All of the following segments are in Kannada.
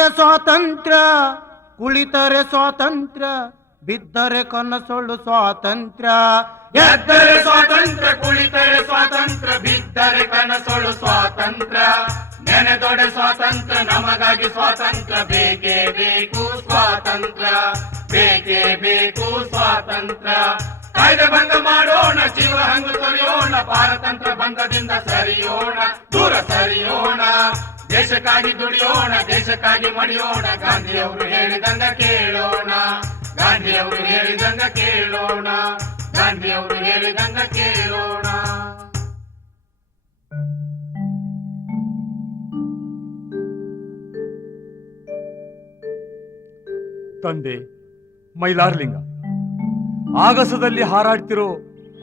ಎದ್ದರೆ ಸ್ವಾತಂತ್ರ್ಯ, ಕುಳಿತರೆ ಸ್ವಾತಂತ್ರ್ಯ, ಬಿದ್ದರೆ ಕನಸೊಳ್ಳು ಸ್ವಾತಂತ್ರ್ಯ. ಎದ್ದರೆ ಸ್ವಾತಂತ್ರ್ಯ, ಕುಳಿತರೆ ಸ್ವಾತಂತ್ರ್ಯ, ಬಿದ್ದರೆ ಕನಸೊಳು ಸ್ವಾತಂತ್ರ್ಯ. ನೆನೆದೊಡೆ ಸ್ವಾತಂತ್ರ್ಯ, ನಮಗಾಗಿ ಸ್ವಾತಂತ್ರ್ಯ, ಬೇಕೇ ಬೇಕು ಸ್ವಾತಂತ್ರ್ಯ, ಬೇಕೇ ಬೇಕು ಸ್ವಾತಂತ್ರ್ಯ. ಕಾಯ್ದೆ ಭಂಗ ಮಾಡೋಣ, ಜೀವ ಹಂಗು ತೊರೆಯೋಣ, ಪಾರತಂತ್ರ ಬಂಧದಿಂದ ಸರಿಯೋಣ, ದೂರ ಸರಿಯೋಣ. ದೇಶಕ್ಕಾಗಿ ದುಡಿಯೋಣ, ದೇಶಕ್ಕಾಗಿ ಮಡಿಯೋಣ, ಗಾಂಧಿಯವರು ಹೇಳಿದಂಗ ಕೇಳೋಣ, ಗಾಂಧಿಯವರು ಹೇಳಿದಂಗ ಕೇಳೋಣ, ಗಾಂಧಿಯವರು ಹೇಳಿದಂಗ ಕೇಳೋಣ. ತಂದೆ ಮೈಲಾರಲಿಂಗ, ಆಗಸದಲ್ಲಿ ಹಾರಾಡ್ತಿರೋ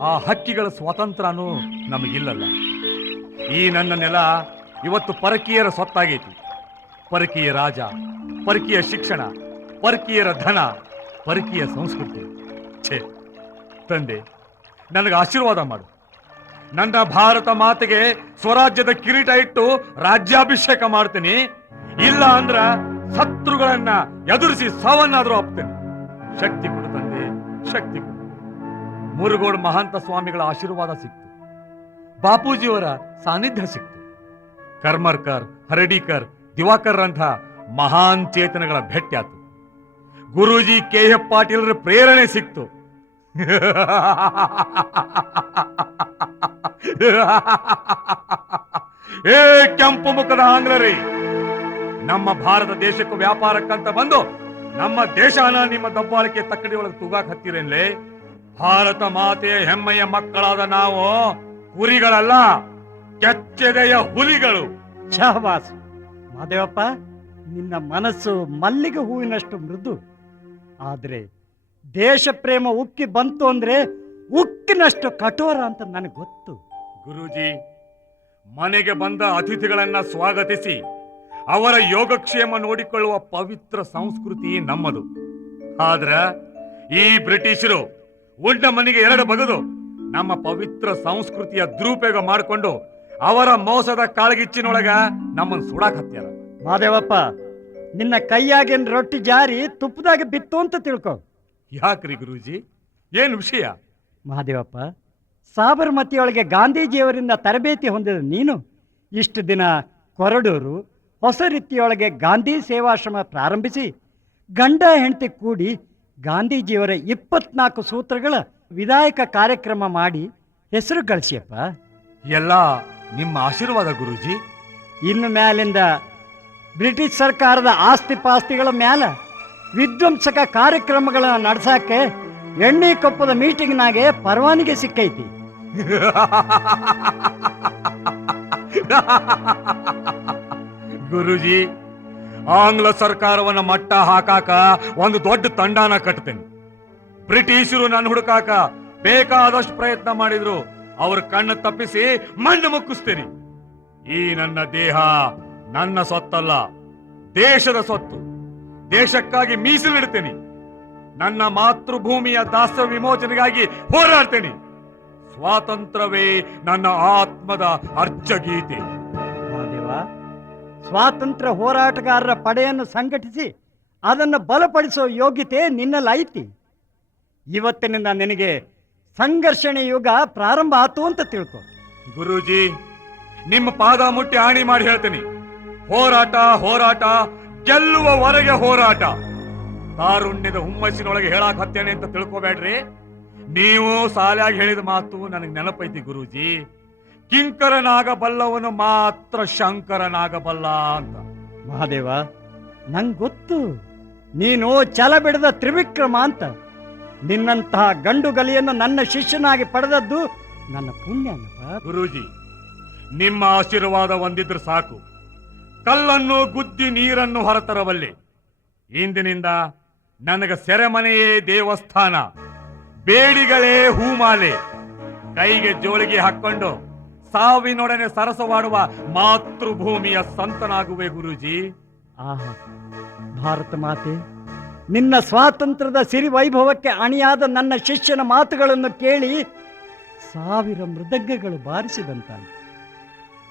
ಆ ಹಕ್ಕಿಗಳ ಸ್ವಾತಂತ್ರ್ಯನೂ ನಮಗಿಲ್ಲಲ್ಲ. ಈ ನನ್ನ ನೆಲ ಇವತ್ತು ಪರಕೀಯರ ಸೊತ್ತಾಗೈತಿ. ಪರಕೀಯ ರಾಜ, ಪರಕೀಯ ಶಿಕ್ಷಣ, ಪರಕೀಯರ ಧನ, ಪರಕೀಯ ಸಂಸ್ಕೃತಿ. ಛೇ ತಂದೆ, ನನಗೆ ಆಶೀರ್ವಾದ ಮಾಡು. ನನ್ನ ಭಾರತ ಮಾತೆಗೆ ಸ್ವರಾಜ್ಯದ ಕಿರೀಟ ಇಟ್ಟು ರಾಜ್ಯಾಭಿಷೇಕ ಮಾಡ್ತೀನಿ. ಇಲ್ಲ ಅಂದ್ರ ಶತ್ರುಗಳನ್ನ ಎದುರಿಸಿ ಸಾವನ್ನಾದ್ರೂ ಅಪ್ತೇನೆ. ಶಕ್ತಿ ಕೊಡು ತಂದೆ, ಶಕ್ತಿ ಕೊಡು. ಮುರುಗೋಡು ಮಹಾಂತ ಸ್ವಾಮಿಗಳ ಆಶೀರ್ವಾದ ಸಿಕ್ತು, ಬಾಪೂಜಿಯವರ ಸಾನ್ನಿಧ್ಯ ಸಿಕ್ತು, ಕರ್ಮರ್ಕರ್, ಹರಡೀಕರ್, ದಿವಾಕರ್ ರಂಥ ಮಹಾನ್ ಚೇತನಗಳ ಭೇಟಿಯಾತು, ಗುರೂಜಿ ಕೆ.ಎಫ್. ಪಾಟೀಲರ ಪ್ರೇರಣೆ ಸಿಕ್ತು. ಏ ಕೆಂಪು ಮುಖದ ಆಂಗ್ಲರೇ, ನಮ್ಮ ಭಾರತ ದೇಶಕ್ಕೂ ವ್ಯಾಪಾರಕ್ಕಂತ ಬಂದು ನಮ್ಮ ದೇಶನ ನಿಮ್ಮ ದಬ್ಬಾಳಿಕೆ ತಕ್ಕಡಿ ಒಳಗೆ ತೂಗಾಕ್ ಹತ್ತಿರೇನ್ಲೇ? ಭಾರತ ಮಾತೆಯ ಹೆಮ್ಮೆಯ ಮಕ್ಕಳಾದ ನಾವು ಕುರಿಗಳಲ್ಲ, ಕೆಚ್ಚೆದೆಯ ಹುಲಿಗಳು. ಶಹಬಾಸ್ ಮಾದೇವಪ್ಪ, ನಿನ್ನ ಮನಸ್ಸು ಮಲ್ಲಿಗೆ ಹೂವಿನಷ್ಟು ಮೃದು. ಆದ್ರೆ ದೇಶ ಪ್ರೇಮ ಉಕ್ಕಿ ಬಂತು ಅಂದ್ರೆ ಉಕ್ಕಿನಷ್ಟು ಕಠೋರ ಅಂತ ನನಗೆ ಗೊತ್ತು. ಗುರೂಜಿ, ಮನೆಗೆ ಬಂದ ಅತಿಥಿಗಳನ್ನ ಸ್ವಾಗತಿಸಿ ಅವರ ಯೋಗಕ್ಷೇಮ ನೋಡಿಕೊಳ್ಳುವ ಪವಿತ್ರ ಸಂಸ್ಕೃತಿ ನಮ್ಮದು. ಆದ್ರ ಈ ಬ್ರಿಟಿಷರು ಉಂಡ ಮನೆಗೆ ಎರಡು ಬಗದು ನಮ್ಮ ಪವಿತ್ರ ಸಂಸ್ಕೃತಿಯ ದುರುಪಯೋಗ ಮಾಡಿಕೊಂಡು ಅವರ ಮೋಸದ ಕಾಳಗಿಚ್ಚಿನೊಳಗ ನಮ್ಮನ್ನು ಸುಡಾಕ್ ಹತ್ಯಾರ. ಮಾದೇವಪ್ಪ, ನಿನ್ನ ಕೈಯಾಗಿನ ರೊಟ್ಟಿ ಜಾರಿ ತುಪ್ಪದಾಗ ಬಿತ್ತು ಅಂತ ತಿಳ್ಕೊ. ಯಾಕ್ರಿ ಗುರೂಜಿ, ಏನ್ ವಿಷಯ? ಮಹಾದೇವಪ್ಪ, ಸಾಬರಮತಿಯೊಳಗೆ ಗಾಂಧೀಜಿಯವರಿಂದ ತರಬೇತಿ ಹೊಂದಿದ ನೀನು ಇಷ್ಟು ದಿನ ಕೊರಡೂರು ಹೊಸ ರೀತಿಯೊಳಗೆ ಗಾಂಧಿ ಸೇವಾಶ್ರಮ ಪ್ರಾರಂಭಿಸಿ ಗಂಡ ಹೆಂಡತಿ ಕೂಡಿ ಗಾಂಧೀಜಿಯವರ 24 ಸೂತ್ರಗಳ ವಿಧಾಯಕ ಕಾರ್ಯಕ್ರಮ ಮಾಡಿ ಹೆಸರು ಗಳಿಸಿಯಪ್ಪ. ಎಲ್ಲ ನಿಮ್ಮ ಆಶೀರ್ವಾದ ಗುರೂಜಿ. ಇನ್ನು ಮ್ಯಾಲಿಂದ ಬ್ರಿಟಿಷ್ ಸರ್ಕಾರದ ಆಸ್ತಿ ಪಾಸ್ತಿಗಳ ಮ್ಯಾಲ ವಿಧ್ವಂಸಕ ಕಾರ್ಯಕ್ರಮಗಳನ್ನ ನಡೆಸಕ್ಕೆ ಎಣ್ಣೆ ಕೊಪ್ಪದ ಮೀಟಿಂಗ್ನಾಗೆ ಪರವಾನಗಿ ಸಿಕ್ಕೈತಿ. ಗುರೂಜಿ, ಆಂಗ್ಲ ಸರ್ಕಾರವನ್ನ ಮಟ್ಟ ಹಾಕಾಕ ಒಂದು ದೊಡ್ಡ ತಂಡನ ಕಟ್ತೇನೆ. ಬ್ರಿಟಿಷರು ನನ್ನ ಹುಡುಕಾಕ ಬೇಕಾದಷ್ಟು ಪ್ರಯತ್ನ ಮಾಡಿದ್ರು, ಅವ್ರ ಕಣ್ಣು ತಪ್ಪಿಸಿ ಮಣ್ಣು ಮುಕ್ಕಿಸ್ತೇನೆ. ಈ ನನ್ನ ದೇಹ ನನ್ನ ಸೊತ್ತಲ್ಲ, ದೇಶದ ಸೊತ್ತು. ದೇಶಕ್ಕಾಗಿ ಮೀಸಲಿಡ್ತೇನೆ. ನನ್ನ ಮಾತೃಭೂಮಿಯ ದಾಸ್ಯ ವಿಮೋಚನೆಗಾಗಿ ಹೋರಾಡ್ತೇನೆ. ಸ್ವಾತಂತ್ರ್ಯವೇ ನನ್ನ ಆತ್ಮದ ಅರ್ಜಗೀತೆ. ಮಹಾದೇವ, ಸ್ವಾತಂತ್ರ್ಯ ಹೋರಾಟಗಾರರ ಪಡೆಯನ್ನು ಸಂಘಟಿಸಿ ಅದನ್ನು ಬಲಪಡಿಸೋ ಯೋಗ್ಯತೆ ನಿನ್ನಲ್ಲಿ ಐತಿ. ಇವತ್ತಿನಿಂದ ನಿನಗೆ ಸಂಘರ್ಷಣೆ ಯುಗ ಪ್ರಾರಂಭ ಆತು ಅಂತ ತಿಳ್ಕೊ. ಗುರೂಜಿ, ನಿಮ್ಮ ಪಾದ ಮುಟ್ಟಿ ಆಣಿ ಮಾಡಿ ಹೇಳ್ತೀನಿ, ಹೋರಾಟ ಹೋರಾಟ, ಗೆಲ್ಲುವವರೆಗೆ ಹೋರಾಟ. ತಾರುಣ್ಯದ ಹುಮ್ಮಸ್ಸಿನೊಳಗೆ ಹೇಳಾಕ್ ಹತ್ತೇನೆ ಅಂತ ತಿಳ್ಕೊಬೇಡ್ರಿ. ನೀವು ಸಾಲಾಗಿ ಹೇಳಿದ ಮಾತು ನನಗೆ ನೆನಪೈತಿ ಗುರೂಜಿ. ಕಿಂಕರನಾಗಬಲ್ಲವನು ಮಾತ್ರ ಶಂಕರನಾಗಬಲ್ಲ ಅಂತ. ಮಹಾದೇವ, ನಂಗೆ ಗೊತ್ತು ನೀನು ಛಲ ಬಿಡದ ತ್ರಿವಿಕ್ರಮ ಅಂತ. ನಿನ್ನಂತಹ ಗಂಡು ಗಲಿಯನ್ನು ನನ್ನ ಶಿಷ್ಯನಾಗಿ ಪಡೆದದ್ದು ನನ್ನ ಪುಣ್ಯ. ಗುರೂಜಿ, ನಿಮ್ಮ ಆಶೀರ್ವಾದ ಒಂದಿದ್ರೆ ಸಾಕು. ಕಲ್ಲನ್ನು ಗುದ್ದಿ ನೀರನ್ನು ಹೊರತರಬಲ್ಲೆ. ಇಂದಿನಿಂದ ನನಗೆ ಸೆರೆಮನೆಯೇ ದೇವಸ್ಥಾನ, ಬೇಡಿಗಳೇ ಹೂಮಾಲೆ. ಕೈಗೆ ಜೋಳಿಗೆ ಹಾಕೊಂಡು ಸಾವಿನೊಡನೆ ಸರಸವಾಡುವ ಮಾತೃಭೂಮಿಯ ಸಂತನಾಗುವೆ ಗುರೂಜಿ. ಆಹಾ, ಭಾರತ ಮಾತೆ, ನಿನ್ನ ಸ್ವಾತಂತ್ರ್ಯದ ಸಿರಿ ವೈಭವಕ್ಕೆ ಅಣಿಯಾದ ನನ್ನ ಶಿಷ್ಯನ ಮಾತುಗಳನ್ನು ಕೇಳಿ 1000 ಮೃದಂಗಗಳು ಬಾರಿಸಿದಂತ.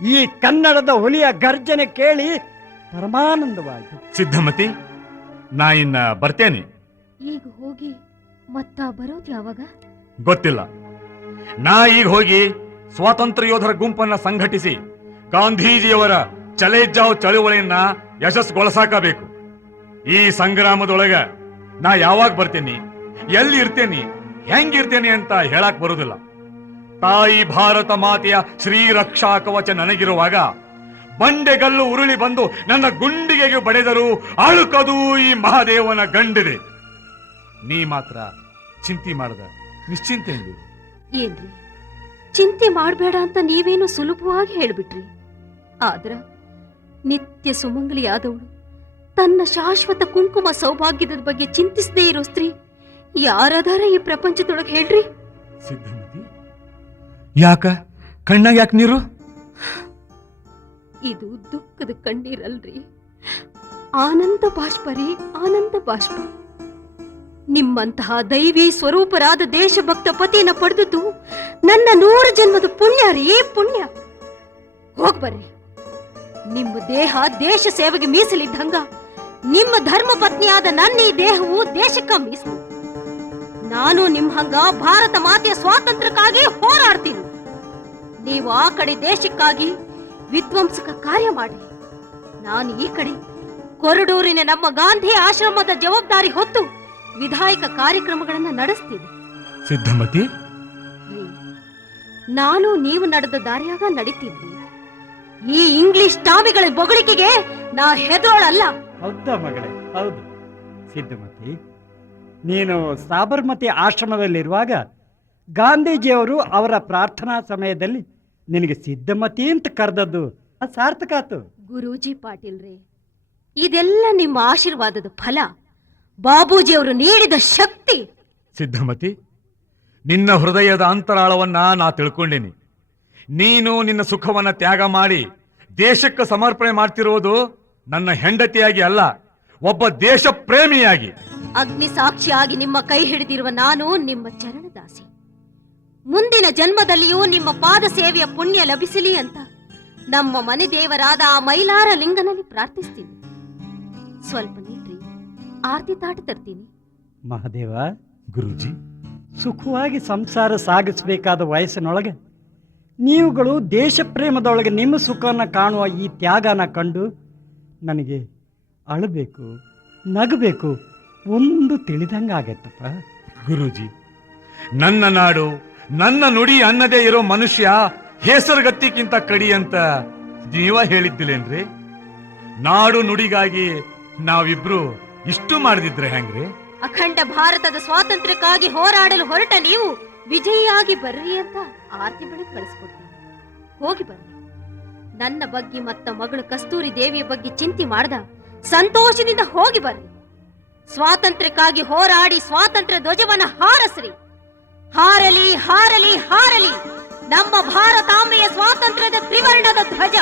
ಈ ಕನ್ನಡದ ಹುಲಿಯ ಗರ್ಜನೆ ಕೇಳಿ ಪರಮಾನಂದವಾಯಿತು. ಸಿದ್ಧಮತಿ, ನಾ ಇನ್ನ ಬರ್ತೇನೆ. ಈಗ ಹೋಗಿ ಮತ್ತ ಬರೋದು ಯಾವಾಗ? ಗೊತ್ತಿಲ್ಲ. ನಾ ಈಗ ಹೋಗಿ ಸ್ವಾತಂತ್ರ್ಯ ಯೋಧರ ಗುಂಪನ್ನ ಸಂಘಟಿಸಿ ಗಾಂಧೀಜಿಯವರ ಚಲೇ ಜಾವ್ ಚಳುವಳಿಯನ್ನ ಯಶಸ್ಸುಗೊಳಿಸಾಕಬೇಕು. ಈ ಸಂಗ್ರಾಮದೊಳಗ ನಾ ಯಾವಾಗ ಬರ್ತೇನೆ, ಎಲ್ಲಿ ಇರ್ತೇನೆ, ಹೆಂಗಿರ್ತೇನೆ ಅಂತ ಹೇಳಕ್ ಬರುದಿಲ್ಲ. ತಾಯಿ ಭಾರತ ಮಾತೆಯ ಶ್ರೀರಕ್ಷಾ ಕವಚ ನನಗಿರುವಾಗ ಬಂಡೆಗಲ್ಲು ಉರುಳಿ ಬಂದು ನನ್ನ ಗುಂಡಿಗೆಗೆ ಬಡಿದರೂ ಅಳುಕದು ಈ ಮಹಾದೇವನ ಗಂಡಿದೆ. ನೀ ಮಾತ್ರ ಚಿಂತೆ ಮಾಡದ ನಿಶ್ಚಿಂತೆ ಇರು. ಏನ್ರಿ, ಚಿಂತೆ ಮಾಡಬೇಡ ಅಂತ ನೀವೇನು ಸುಲಭವಾಗಿ ಹೇಳ್ಬಿಟ್ರಿ. ಆದ್ರ ನಿತ್ಯ ಸುಮಂಗಲಿಯಾದವಳು ತನ್ನ ಶಾಶ್ವತ ಕುಂಕುಮ ಸೌಭಾಗ್ಯದ ಬಗ್ಗೆ ಚಿಂತಿಸದೇ ಇರೋ ಸ್ತ್ರೀ ಯಾರದಾರ ಈ ಪ್ರಪಂಚದೊಳಗೆ ಹೇಳ್ರಿ? ಸಿದ್ಧಮತಿ, ಯಾಕ ಕಣ್ಣಾಗ ಯಾಕೆ ನೀರು? ಇದು ದುಃಖದ ಕಣ್ಣೀರಲ್ರಿ, ಆನಂದ ಬಾಷ್ಪ ರೀ, ಆನಂದ ಬಾಷ್ಪ. ನಿಮ್ಮಂತಹ ದೈವಿ ಸ್ವರೂಪರಾದ ದೇಶಭಕ್ತ ಪತಿನ ಪಡೆದದ್ದು ನನ್ನ 100 ಜನ್ಮದ ಪುಣ್ಯ ರೀ, ಪುಣ್ಯ. ಹೋಗ್ಬರ್ರಿ. ನಿಮ್ಮ ದೇಹ ದೇಶ ಸೇವೆಗೆ ಮೀಸಲಿದ್ದಂಗ ನಿಮ್ಮ ಧರ್ಮ ಪತ್ನಿಯಾದ ನನ್ನ ಈ ದೇಹವು ದೇಶಕ್ಕ ಮೀಸಲು. ನಾನು ನಿಮ್ ಹಂಗ ಭಾರತ ಮಾತೆಯ ಸ್ವಾತಂತ್ರ್ಯಕ್ಕಾಗಿ ಹೋರಾಡ್ತೀನಿ. ನೀವು ಆ ಕಡೆ ದೇಶಕ್ಕಾಗಿ ವಿಧ್ವಂಸಕ ಕಾರ್ಯ ಮಾಡಿ, ನಾನು ಈ ಕಡೆ ಕೊರಡೂರಿನ ನಮ್ಮ ಗಾಂಧಿ ಆಶ್ರಮದ ಜವಾಬ್ದಾರಿ ಹೊತ್ತು ವಿಧಾಯಕ ಕಾರ್ಯಕ್ರಮಗಳನ್ನ ನಡೆಸ್ತೀನಿ. ಸಿದ್ಧಮತಿ, ನಾನು ನೀವು ನಡೆದ ದಾರಿಯಾಗ ನಡೀತೀನಿ. ಈ ಇಂಗ್ಲಿಷ್ ಟಾಮಿಗಳ ಬೊಗಳಿಕೆಗೆ ನಾ ಹೆದರೋಳಲ್ಲ. ಹೌದಾ ಮಗಳೇ? ಹೌದು ಸಿದ್ಧಮತಿ, ನೀನು ಸಾಬರ್ಮತಿ ಆಶ್ರಮದಲ್ಲಿರುವಾಗ ಗಾಂಧೀಜಿಯವರು ಅವರ ಪ್ರಾರ್ಥನಾ ಸಮಯದಲ್ಲಿ ನಿನಗೆ ಸಿದ್ಧಮತಿ ಅಂತ ಕರೆದದ್ದು ಸಾರ್ಥಕ ಆತು. ಗುರೂಜಿ ಪಾಟೀಲ್ರೇ, ಇದೆಲ್ಲ ನಿಮ್ಮ ಆಶೀರ್ವಾದದ ಫಲ, ಬಾಬೂಜಿಯವರು ನೀಡಿದ ಶಕ್ತಿ. ಸಿದ್ಧಮತಿ, ನಿನ್ನ ಹೃದಯದ ಅಂತರಾಳವನ್ನ ನಾ ತಿಳ್ಕೊಂಡೇನಿ. ನೀನು ನಿನ್ನ ಸುಖವನ್ನ ತ್ಯಾಗ ಮಾಡಿ ದೇಶಕ್ಕೆ ಸಮರ್ಪಣೆ ಮಾಡ್ತಿರೋದು ನನ್ನ ಹೆಂಡತಿಯಾಗಿ ಅಲ್ಲ, ಒಬ್ಬ ದೇಶ ಪ್ರೇಮಿಯಾಗಿ. ಅಗ್ನಿ ಸಾಕ್ಷಿಯಾಗಿ ನಿಮ್ಮ ಕೈ ಹಿಡಿದಿರುವ ನಾನು ನಿಮ್ಮ ಚರಣದಾಸಿ. ಮುಂದಿನ ಜನ್ಮದಲ್ಲಿಯೂ ನಿಮ್ಮ ಪಾದ ಸೇವೆಯ ಪುಣ್ಯ ಲಭಿಸಲಿ ಅಂತ ನಮ್ಮ ಮನೆ ದೇವರಾದ ಆ ಮೈಲಾರ ಲಿಂಗನಲ್ಲಿ ಪ್ರಾರ್ಥಿಸ್ತೀನಿ. ಸ್ವಲ್ಪ ನಿಲ್ರಿ, ಆರತಿ ತಾಟ ತರ್ತೀನಿ. ಮಹಾದೇವ, ಗುರೂಜಿ, ಸುಖವಾಗಿ ಸಂಸಾರ ಸಾಗಿಸಬೇಕಾದ ವಯಸ್ಸಿನೊಳಗೆ ನೀವುಗಳು ದೇಶ ಪ್ರೇಮದೊಳಗೆ ನಿಮ್ಮ ಸುಖವನ್ನು ಕಾಣುವ ಈ ತ್ಯಾಗನ ಕಂಡು ನನಗೆ ಅಳಬೇಕು, ನಗಬೇಕು, ಒಂದು ತಿಳಿದಂಗಾಗತ್ತಪ್ಪ. ಗುರೂಜಿ, ನನ್ನ ನಾಡು ನನ್ನ ನುಡಿ ಅನ್ನದೇ ಇರೋ ಮನುಷ್ಯ ಹೆಸರುಗತ್ತಿಕ್ಕಿಂತ ಕಡಿ ಅಂತ ನೀವ ಹೇಳಿದ್ದಿಲ್ಲೇನ್ರಿ? ನಾಡು ನುಡಿಗಾಗಿ ನಾವಿಬ್ರು ಇಷ್ಟು ಮಾಡದಿದ್ರೆ ಹೆಂಗ್ರಿ? ಅಖಂಡ ಭಾರತದ ಸ್ವಾತಂತ್ರ್ಯಕ್ಕಾಗಿ ಹೋರಾಡಲು ಹೊರಟ ನೀವು ವಿಜಯಿಯಾಗಿ ಬರ್ರಿ ಅಂತ ಆರತಿ ಬೆಳಕು ಕಳಿಸ್ಕೊಡ್ತೀನಿ. ಹೋಗಿ ಬರ್ರಿ. ನನ್ನ ಬಗ್ಗೆ ಮತ್ತ ಮಗಳು ಕಸ್ತೂರಿ ದೇವಿಯ ಬಗ್ಗೆ ಚಿಂತೆ ಮಾಡ್ದ ಸಂತೋಷದಿಂದ ಹೋಗಿ ಬರ್ರಿ. ಸ್ವಾತಂತ್ರ್ಯಕ್ಕಾಗಿ ಹೋರಾಡಿ ಸ್ವಾತಂತ್ರ್ಯ ಧ್ವಜವನ್ನ ಹಾರಸ್ರಿ. ಹಾರಲಿ ಹಾರಲಿ ಹಾರಲಿ ನಮ್ಮ ಭಾರತಾಂಬೆಯ ಸ್ವಾತಂತ್ರ್ಯದ ತ್ರಿವರ್ಣದ ಧ್ವಜ.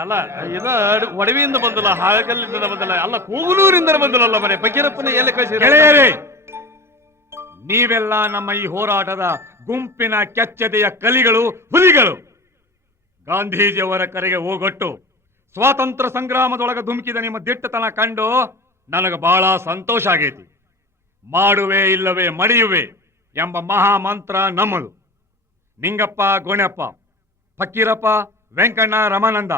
ಅಲ್ಲ ಇದು ಒಡವಿಯಿಂದ ಬಂದಲ್ಲ, ಹಾಗಲ್ಲಿಂದ ಬಂದಲ್ಲ, ಅಲ್ಲ ಕೂಗಲೂರಿಂದ ಬಂದಲ್ಲ. ಮನೆ ಫಕೀರಪ್ಪನ ಎಲ್ಲಿ ಕಳಿಸಿ? ಗೆಳೆಯರೇ, ನೀವೆಲ್ಲ ನಮ್ಮ ಈ ಹೋರಾಟದ ಗುಂಪಿನ ಕೆಚ್ಚದೆಯ ಕಲಿಗಳು, ಹುಲಿಗಳು. ಗಾಂಧೀಜಿಯವರ ಕರೆಗೆ ಹೋಗೊಟ್ಟು ಸ್ವಾತಂತ್ರ್ಯ ಸಂಗ್ರಾಮದೊಳಗೆ ಧುಮುಕಿದ ನಿಮ್ಮ ದಿಟ್ಟತನ ಕಂಡು ನನಗೆ ಬಹಳ ಸಂತೋಷ ಆಗೈತಿ. ಮಾಡುವೆ ಇಲ್ಲವೇ ಮಡಿಯುವೆ ಎಂಬ ಮಹಾ ಮಂತ್ರ ನಮ್ಮದು. ನಿಂಗಪ್ಪ, ಗೋಣಪ್ಪ, ಫಕೀರಪ್ಪ, ವೆಂಕಣ್ಣ, ರಮಾನಂದ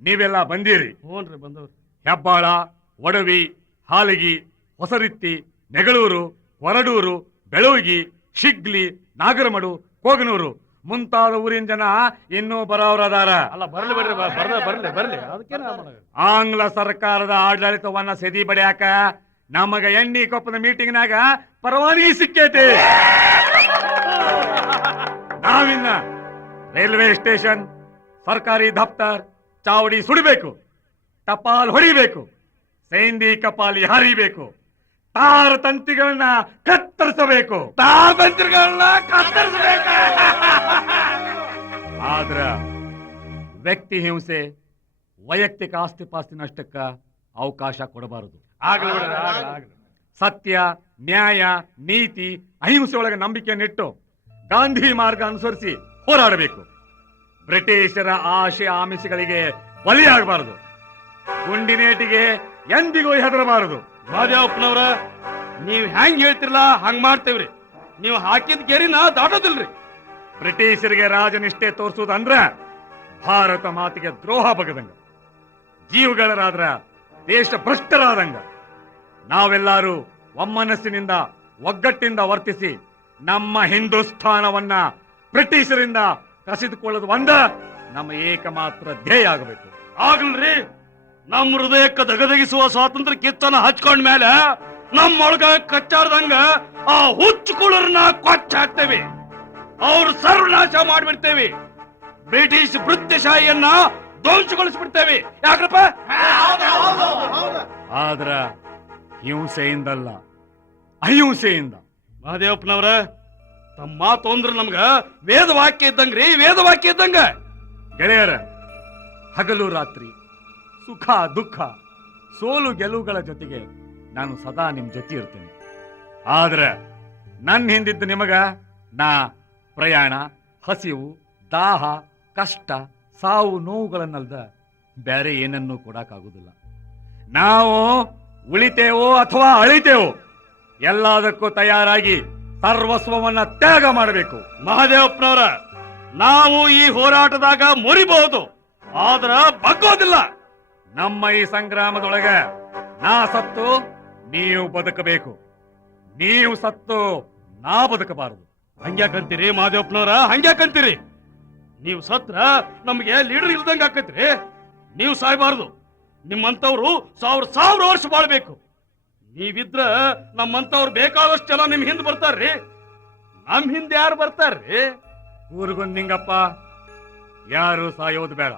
ನೀವೆಲ್ಲ ಬಂದಿರಿ. ಹ್ಞೂನ್ರಿ, ಬಂದವ್ರಿ. ಹೆಬ್ಬಾಳ, ಒಡವಿ, ಹಾಲಗಿ, ಹೊಸರಿತ್ತಿ, ನೆಗಳೂರು, ಕೊರಡೂರು, ಬೆಳವಗಿ, ಶಿಗ್ಲಿ, ನಾಗರಮಡು, ಕೋಗನೂರು ಮುಂತಾದ ಊರಿನ ಜನ ಇನ್ನೂ ಬರೋರದಾರ. ಅಲ್ಲ ಬರ್ಲಿ ಬಿಡ್ರಿ, ಬರ್ಲಿ ಬರ್ಲಿ. ಅದಕ್ಕೇನ ಆಂಗ್ಲ ಸರ್ಕಾರದ ಆಡಳಿತವನ್ನ ಸೆದಿ ಬಡಿಯಾಕ ನಮಗ ಎಣ್ಣಿ ಕೊಪ್ಪದ ಮೀಟಿಂಗ್ನಾಗ ಪರವಾನಗಿ ಸಿಕ್ಕೈತಿ. ನಾವಿನ್ನ ರೈಲ್ವೆ ಸ್ಟೇಷನ್, ಸರ್ಕಾರಿ ದಫ್ತರ್, ಚಾವಡಿ ಸುಡಬೇಕು, ಟಪಾಲ್ ಹೊಡಿಬೇಕು, ಸೈಂದಿ ಕಪಾಲಿ ಹರಿಬೇಕು, ತಾರ ತಂತಿಗಳನ್ನ ಕತ್ತರಿಸಬೇಕು. ಆದ್ರ ವ್ಯಕ್ತಿ ಹಿಂಸೆ, ವೈಯಕ್ತಿಕ ಆಸ್ತಿ ಪಾಸ್ತಿ ನಷ್ಟಕ್ಕ ಅವಕಾಶ ಕೊಡಬಾರದು. ಆಗ್ಲಿ ಬಿಡ್ರಿ, ಆಗ್ಲಿ. ಸತ್ಯ, ನ್ಯಾಯ, ನೀತಿ, ಅಹಿಂಸೆ ಒಳಗೆ ನಂಬಿಕೆ ನೆಟ್ಟು ಗಾಂಧಿ ಮಾರ್ಗ ಅನುಸರಿಸಿ ಹೋರಾಡಬೇಕು. ಬ್ರಿಟಿಷರ ಆಶೆ ಆಮಿಷಗಳಿಗೆ ಬಲಿಯಾಗಬಾರದು. ಗುಂಡಿನೇಟಿಗೆ ಎಂದಿಗೂ ಹೆದರಬಾರದು. ಮಾದೇವಪ್ಪನವ್ರ, ನೀವ್ ಹೆಂಗ್ ಹೇಳ್ತಿರಲ್ಲ ಹಂಗ್ ಮಾಡ್ತೇವ್ರಿ. ನೀವು ಹಾಕಿದ ಗೆರಿನ ದಾಟೋದಿಲ್ರಿ. ಬ್ರಿಟಿಷರಿಗೆ ರಾಜನಿಷ್ಠೆ ತೋರಿಸುವುದಂದ್ರ ಭಾರತ ಮಾತಿಗೆ ದ್ರೋಹ ಬಗದಂಗ, ಜೀವಗಳರಾದ್ರ ದೇಶ ಭ್ರಷ್ಟರಾದಂಗ. ನಾವೆಲ್ಲರೂ ಒಮ್ಮನಸ್ಸಿನಿಂದ ಒಗ್ಗಟ್ಟಿಂದ ವರ್ತಿಸಿ ನಮ್ಮ ಹಿಂದೂಸ್ಥಾನವನ್ನ ಬ್ರಿಟಿಷರಿಂದ ಕಸಿದುಕೊಳ್ಳೋದು ಒಂದ ನಮ್ಮ ಏಕಮಾತ್ರ ಧ್ಯೇಯ ಆಗಬೇಕು. ಆಗಲ್ರಿ, ನಮ್ಮ ಹೃದಯಕ್ಕೆ ದಗದಗಿಸುವ ಸ್ವಾತಂತ್ರ್ಯ ಕಿಚ್ಚನ ಹಚ್ಕೊಂಡ ಮೇಲೆ ನಮ್ಮೊಳಗ ಕಚ್ಚಾಡ್ದಂಗ ಆ ಹುಚ್ಚುಕುಳರನ್ನ ಕೊಚ್ಚ ಹಾಕ್ತೇವೆ. ಅವ್ರು ಸರ್ವನಾಶ ಮಾಡ್ಬಿಡ್ತೇವೆ. ಬ್ರಿಟಿಷ್ ಭೃತ್ಯಶಾಹಿಯನ್ನ ಧ್ವಂಸಗೊಳಿಸ್ಬಿಡ್ತೇವೆ. ಯಾಕ್ರಪ್ಪ? ಆದ್ರ ಹಿಂಸೆಯಿಂದಲ್ಲ, ಅಹಿಂಸೆಯಿಂದ. ಮಹಾದೇವಪ್ಪನವ್ರ, ತಮ್ಮ ಮಾತು ಅಂದ್ರೆ ನಮ್ಗ ವೇದ ವಾಕ್ಯ ಇದ್ದಂಗ್ರಿ, ವೇದ ವಾಕ್ಯ ಇದ್ದಂಗ. ಗೆಳೆಯರ, ಹಗಲು ರಾತ್ರಿ ಸುಖ ದುಃಖ ಸೋಲು ಗೆಲುವುಗಳ ಜೊತೆಗೆ ನಾನು ಸದಾ ನಿಮ್ ಜೊತೆ ಇರ್ತೇನೆ. ಆದ್ರೆ ನನ್ನ ಹಿಂದಿದ್ದ ನಿಮಗ ನಾ ಪ್ರಯಾಣ, ಹಸಿವು, ದಾಹ, ಕಷ್ಟ, ಸಾವು ನೋವುಗಳನ್ನಲ್ದ ಬೇರೆ ಏನನ್ನೂ ಕೊಡಕ್ಕಾಗುದಿಲ್ಲ. ನಾವು ಉಳಿತೇವೋ ಅಥವಾ ಅಳಿತೇವೋ ಎಲ್ಲದಕ್ಕೂ ತಯಾರಾಗಿ ಸರ್ವಸ್ವವನ್ನ ತ್ಯಾಗ ಮಾಡಬೇಕು. ಮಹಾದೇವಪ್ಪನವರ, ನಾವು ಈ ಹೋರಾಟದಾಗ ಮುರಿಬಹುದು, ಆದ್ರ ಬಗ್ಗೋದಿಲ್ಲ. ನಮ್ಮ ಈ ಸಂಗ್ರಾಮದೊಳಗ ನಾ ಸತ್ತು ನೀವು ಬದುಕಬೇಕು, ನೀವು ಸತ್ತು ನಾ ಬದುಕಬಾರದು. ಹಂಗ್ಯಾಕಂತೀರಿ ಮಹಾದೇವಪ್ಪನವರ? ಹಂಗ್ಯಾಕಂತೀರಿ? ನೀವು ಸತ್ರ ನಮ್ಗೆ ಲೀಡರ್ ಇಲ್ದಂಗ ಆಕೈತ್ರಿ. ನೀವು ಸಾಯ್ಬಾರ್ದು. ನಿಮ್ಮಂತವ್ರು ಸಾವಿರ ವರ್ಷ ಬಾಳ್ಬೇಕು. ನೀವಿದ್ರ ನಮ್ಮಂತವ್ರು ಬೇಕಾದಷ್ಟು ಜನ ನಿಮ್ ಹಿಂದ್ ಬರ್ತಾರ್ರಿ. ನಮ್ ಹಿಂದೆ ಯಾರು ಬರ್ತಾರ್ರಿ? ಊರ್ಗುಂದಿಂಗಪ್ಪ, ಯಾರು ಸಾಯೋದು ಬೇಡ,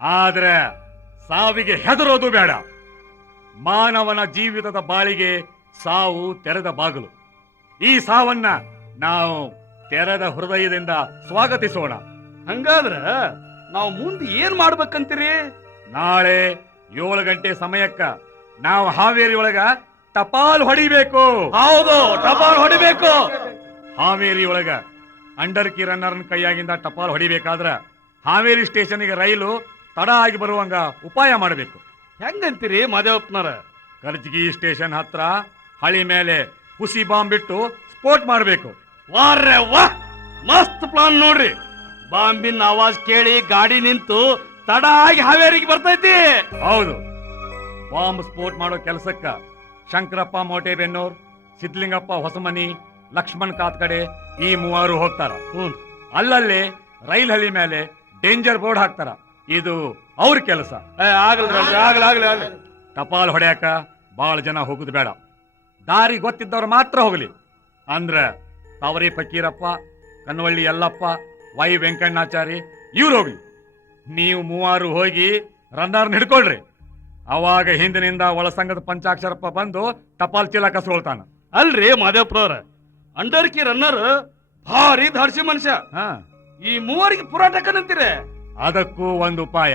ಆದ್ರೆ ಸಾವಿಗೆ ಹೆದರೋದು ಬೇಡ. ಮಾನವನ ಜೀವಿತದ ಬಾಳಿಗೆ ಸಾವು ತೆರೆದ ಬಾಗಿಲು. ಈ ಸಾವನ್ನ ನಾವು ತೆರೆದ ಹೃದಯದಿಂದ ಸ್ವಾಗತಿಸೋಣ. ಹಂಗಾದ್ರ ನಾವು ಮುಂದೆ ಏನ್ ಮಾಡ್ಬೇಕಂತೀರಿ? ನಾಳೆ 7 ಗಂಟೆ ಸಮಯಕ್ಕ ನಾವು ಹಾವೇರಿ ಒಳಗ ಟಪಾಲ್ ಹೊಡಿಬೇಕು. ಹೌದು, ಟಪಾಲ್ ಹೊಡಿಬೇಕು. ಹಾವೇರಿ ಒಳಗ ಅಂಡರ್ ಕಿ ರನ್ನರ್ನ ಕೈಯಾಗಿಂದ ಟಪಾಲ್ ಹೊಡಿಬೇಕಾದ್ರ ಹಾವೇರಿ ಸ್ಟೇಷನ್ಗೆ ರೈಲು ತಡ ಆಗಿ ಬರುವಂಗ ಉಪಾಯ ಮಾಡಬೇಕು. ಹೆಂಗಂತೀರಿ ಮಾದೇವಪ್ಪನವ್ರ? ಕರ್ಜಗಿ ಸ್ಟೇಷನ್ ಹತ್ರ ಹಳಿ ಮೇಲೆ ಹುಸಿ ಬಾಂಬ್ ಬಿಟ್ಟು ಸ್ಫೋಟ್ ಮಾಡಬೇಕು. ವಾರ್ರೆ ವಾ, ಮಸ್ತ್ ಪ್ಲಾನ್ ನೋಡ್ರಿ. ಬಾಂಬಿನ ಆವಾಜ್ ಕೇಳಿ ಗಾಡಿ ನಿಂತು ತಡ ಆಗಿ ಹಾವೇರಿಗೆ ಬರ್ತೈತಿ. ಹೌದು, ಬಾಂಬ್ ಸ್ಫೋಟ್ ಮಾಡೋ ಕೆಲಸಕ್ಕ ಶಂಕರಪ್ಪ ಮೋಟೆಬೆನ್ನೂರ್, ಸಿದ್ಲಿಂಗಪ್ಪ ಹೊಸಮನಿ, ಲಕ್ಷ್ಮಣ್ ಕಾತ್ಕಡೆ ಈ 3 ಹೋಗ್ತಾರ. ಅಲ್ಲಲ್ಲಿ ರೈಲ್ ಹಳಿ ಮೇಲೆ ಡೇಂಜರ್ ಬೋರ್ಡ್ ಹಾಕ್ತಾರ. ಇದು ಅವ್ರ ಕೆಲಸ. ಆಗಲಿ. ಟಪಾಲ್ ಹೊಡ್ಯಾಕ ಬಹಳ ಜನ ಹೋಗುದು ಬೇಡ. ದಾರಿ ಗೊತ್ತಿದ್ದವ್ರು ಮಾತ್ರ ಹೋಗ್ಲಿ. ಅಂದ್ರ ತಾವರಿ ಫಕೀರಪ್ಪ, ಕನ್ವಳ್ಳಿ ಯಲ್ಲಪ್ಪ, ವೈ ವೆಂಕಣ್ಣಾಚಾರಿ ಇವ್ರು ಹೋಗ್ಲಿ. ನೀವು 3 ಹೋಗಿ ರನ್ನರ್ನ ಹಿಡ್ಕೊಳ್ರಿ. ಅವಾಗ ಹಿಂದಿನಿಂದ ಒಳಸಂಘದ ಪಂಚಾಕ್ಷರಪ್ಪ ಬಂದು ಟಪಾಲ್ ಚೀಲ ಕಸ್ಕೊಳ್ತಾನ. ಅಲ್ರಿ ಮಾದೇವಪ್ರವ್ರ, ಅಂಡರ್ ಕಿ ರನ್ನರ್ ಭಾರಿ ಧಾಡ್ಸಿ ಮನುಷ್ಯ. ಈ 3 ಪುರಾಟಕನಂತೀರಿ? ಅದಕ್ಕೂ ಒಂದು ಉಪಾಯ.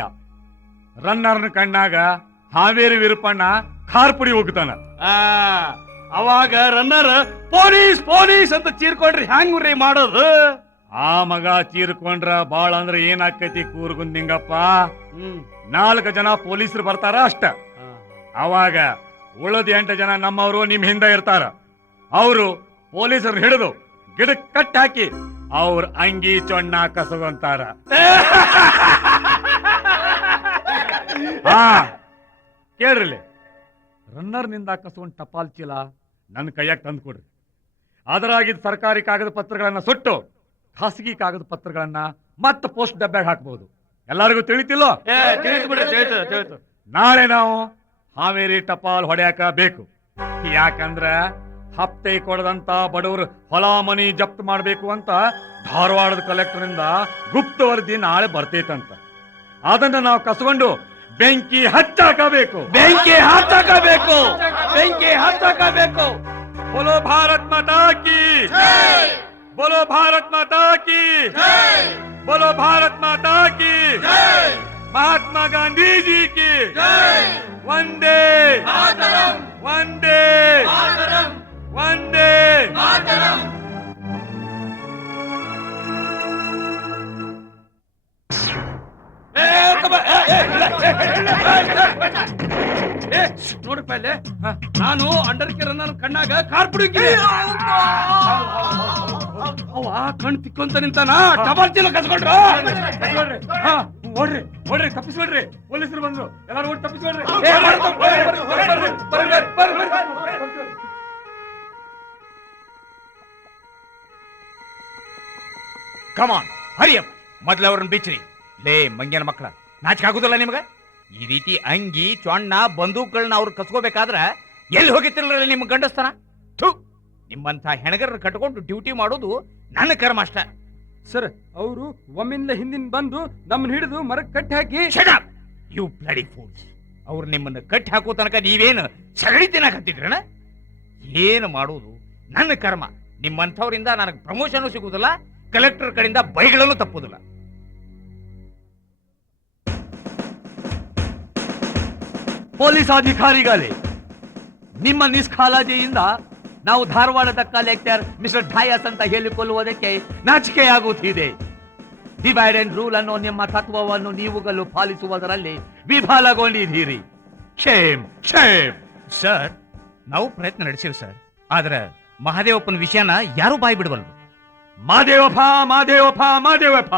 ರನ್ನರ್ನ ಕಣ್ಣಾಗ ಹಾವೇರಿ ವಿರುಪಣ್ಣ ಖಾರ್ಪುಡಿ ಹೋಗ್ತಾನ. ಅವಾಗ ರನ್ನರ್ ಪೊಲೀಸ್ ಪೊಲೀಸ್ ಅಂತ ಚೀರ್ಕೊಂಡ್ರಿ ಹ್ಯಾಂಗ್ರಿ ಮಾಡೋದು? ಆ ಮಗ ಚೀರ್ಕೊಂಡ್ರ ಬಾಳ ಅಂದ್ರೆ ಏನಾಕೈತಿ ಕೂರ್ಗುಂದಿಂಗಪ್ಪ, 4 ಜನ ಪೊಲೀಸರು ಬರ್ತಾರ ಅಷ್ಟ. ಅವಾಗ ಉಳಿದ 8 ಜನ ನಮ್ಮವರು ನಿಮ್ ಹಿಂದೆ ಇರ್ತಾರ. ಅವರು ಪೊಲೀಸರು ಹಿಡಿದು ಗಿಡಕ್ ಕಟ್ ಹಾಕಿ ಅವ್ರ ಅಂಗಿ ಚೊಣ್ಣ ಕಸಗೊಂತಾರ. ಕೇಳ್ರಿ, ರನ್ನರ್ ನಿಂದ ಕಸ್ಕೊಂಡ್ ಟಪಾಲ್ ಚೀಲ ನನ್ನ ಕೈಯಾಗ ತಂದು ಕೊಡ್ರಿ. ಅದರಾಗಿದ್ದ ಸರ್ಕಾರಿ ಕಾಗದ ಪತ್ರಗಳನ್ನ ಸುಟ್ಟು ಖಾಸಗಿ ಕಾಗದ ಪತ್ರಗಳನ್ನ ಮತ್ತೆ ಪೋಸ್ಟ್ ಡಬ್ಬ್ಯಾಗ ಹಾಕಬಹುದು. ಎಲ್ಲರಿಗೂ ತಿಳಿತಿಲ್ಲೋ? ನಾಳೆ ನಾವು ಹಾವೇರಿ ಟಪಾಲ್ ಹೊಡ್ಯಾಕ ಬೇಕು. ಯಾಕಂದ್ರ ಹಪ್ತೆ ಕೊಡದಂತ ಬಡವರು ಹೊಲ ಮನಿ ಜಪ್ತ್ ಮಾಡ್ಬೇಕು ಅಂತ ಧಾರವಾಡದ ಕಲೆಕ್ಟರ್ ಇಂದ ಗುಪ್ತ ವರದಿ ನಾಳೆ ಬರ್ತೈತಂತ. ಅದನ್ನ ನಾವು ಕಸ್ಕೊಂಡು ಬೆಂಕಿ ಹಚ್ಚಾಕಬೇಕು. बोलो भारत माता की, बोलो भारत माता की, बोलो भारत माता की, महात्मा गांधी जी की वंदे वंदे वंदे। ನೋಡಪ್ಪ ಇಲ್ಲಿ ನಾನು ಅಂಡರ್ ಕೇರ್ ನನ್ನ ಕಣ್ಣಾಗ ಕಾರ್ ಬಿಡುಂಗಿ ಅವ ಕಣ್ ತಿಕ್ಕೊಂತ ನಿಂತಾನ ಡಬಲ್ ಚೀಲ ಕಸ್ಕೊಂಡ್ರ ಓಡ್ರಿ ಓಡ್ರಿ ತಪ್ಪಿಸ್ಬೇಡ್ರಿ ಪೊಲೀಸರು ಬಂದ್ರು ಎಲ್ಲಾರು ಓಡಿ ತಪ್ಪಿಸ್ಬೇಡ್ರಿ ಕಮಾನ್ ಹರಿಯಪ್ಪ ಮೊದ್ಲು ಅವ್ರನ್ನ ಬಿಚ್ಚ್ರಿ ಲೇ ಮಂಗ್ಯನ ಮಕ್ಕಳ ನಾಚಿಕೆ ಆಗುದಿಲ್ಲ ನಿಮ್ಗ ಈ ರೀತಿ ಅಂಗಿ ಚೊಣ್ಣ ಬಂದೂಕಗಳನ್ನ ಅವ್ರು ಕಸ್ಕೋಬೇಕಾದ್ರ ಎಲ್ಲಿ ಹೋಗಿತ್ತಿರಲ್ಲ ನಿಮ್ ಗಂಡಸ್ತಾನ ಥು ನಿಮ್ಮಂತ ಹೆಣಗರ ಕಟ್ಕೊಂಡು ಡ್ಯೂಟಿ ಮಾಡೋದು ನನ್ನ ಕರ್ಮ ಅಷ್ಟ. ಸರ್ ಅವರು ಒಮ್ಮಿಂದ ಹಿಂದಿನ ಬಂದು ನಮ್ಮನ್ನ ಹಿಡಿದು ಮರಕ್ಕೆ ಕಟ್ಟಿ ಹಾಕಿ ಯು ಬ್ಲಡಿ ಫೂಲ್ಸ್. ಅವ್ರು ನಿಮ್ಮನ್ನ ಕಟ್ಟಿ ಹಾಕೋ ತನಕ ನೀವೇನು ಸಗಳಿ ತಿನ್ನಕತ್ತಿದ್ರಣ? ಏನು ಮಾಡೋದು ನನ್ನ ಕರ್ಮ. ನಿಮ್ಮಂಥವ್ರಿಂದ ನನಗೆ ಪ್ರಮೋಷನ್ ಸಿಗುದಿಲ್ಲ, ಕಲೆಕ್ಟರ್ ಕಡೆಯಿಂದ ಬೈಗಳನ್ನು ತಪ್ಪುದಿಲ್ಲ. ಪೊಲೀಸ್ ಅಧಿಕಾರಿಗಳೇ, ನಿಮ್ಮ ನಿಷ್ಕಾಳಜಿಯಿಂದ ನಾವು ಧಾರವಾಡದ ಕಲೆಕ್ಟರ್ ಮಿಸ್ಟರ್ ಢಾಯಸ್ ಅಂತ ಹೇಳಿಕೊಳ್ಳುವುದಕ್ಕೆ ನಾಚಿಕೆಯಾಗುತ್ತಿದೆ. ಡಿವೈಡ್ ಅಂಡ್ ರೂಲ್ ಅನ್ನೋ ನಿಮ್ಮ ತತ್ವವನ್ನು ನೀವುಗಳು ಪಾಲಿಸುವುದರಲ್ಲಿ ವಿಫಲಗೊಂಡಿದ್ದೀರಿ. Shame shame. ಸರ್, ನಾವು ಪ್ರಯತ್ನ ನಡೆಸಿವಿ ಸರ್, ಆದ್ರೆ ಮಹಾದೇವಪ್ಪನ ವಿಷಯನ ಯಾರು ಬಾಯಿ ಬಿಡಬಲ್ರು. ಮಾದೇವಪ್ಪ ಮಾದೇವಪ್ಪ ಮಾದೇವಪ್ಪ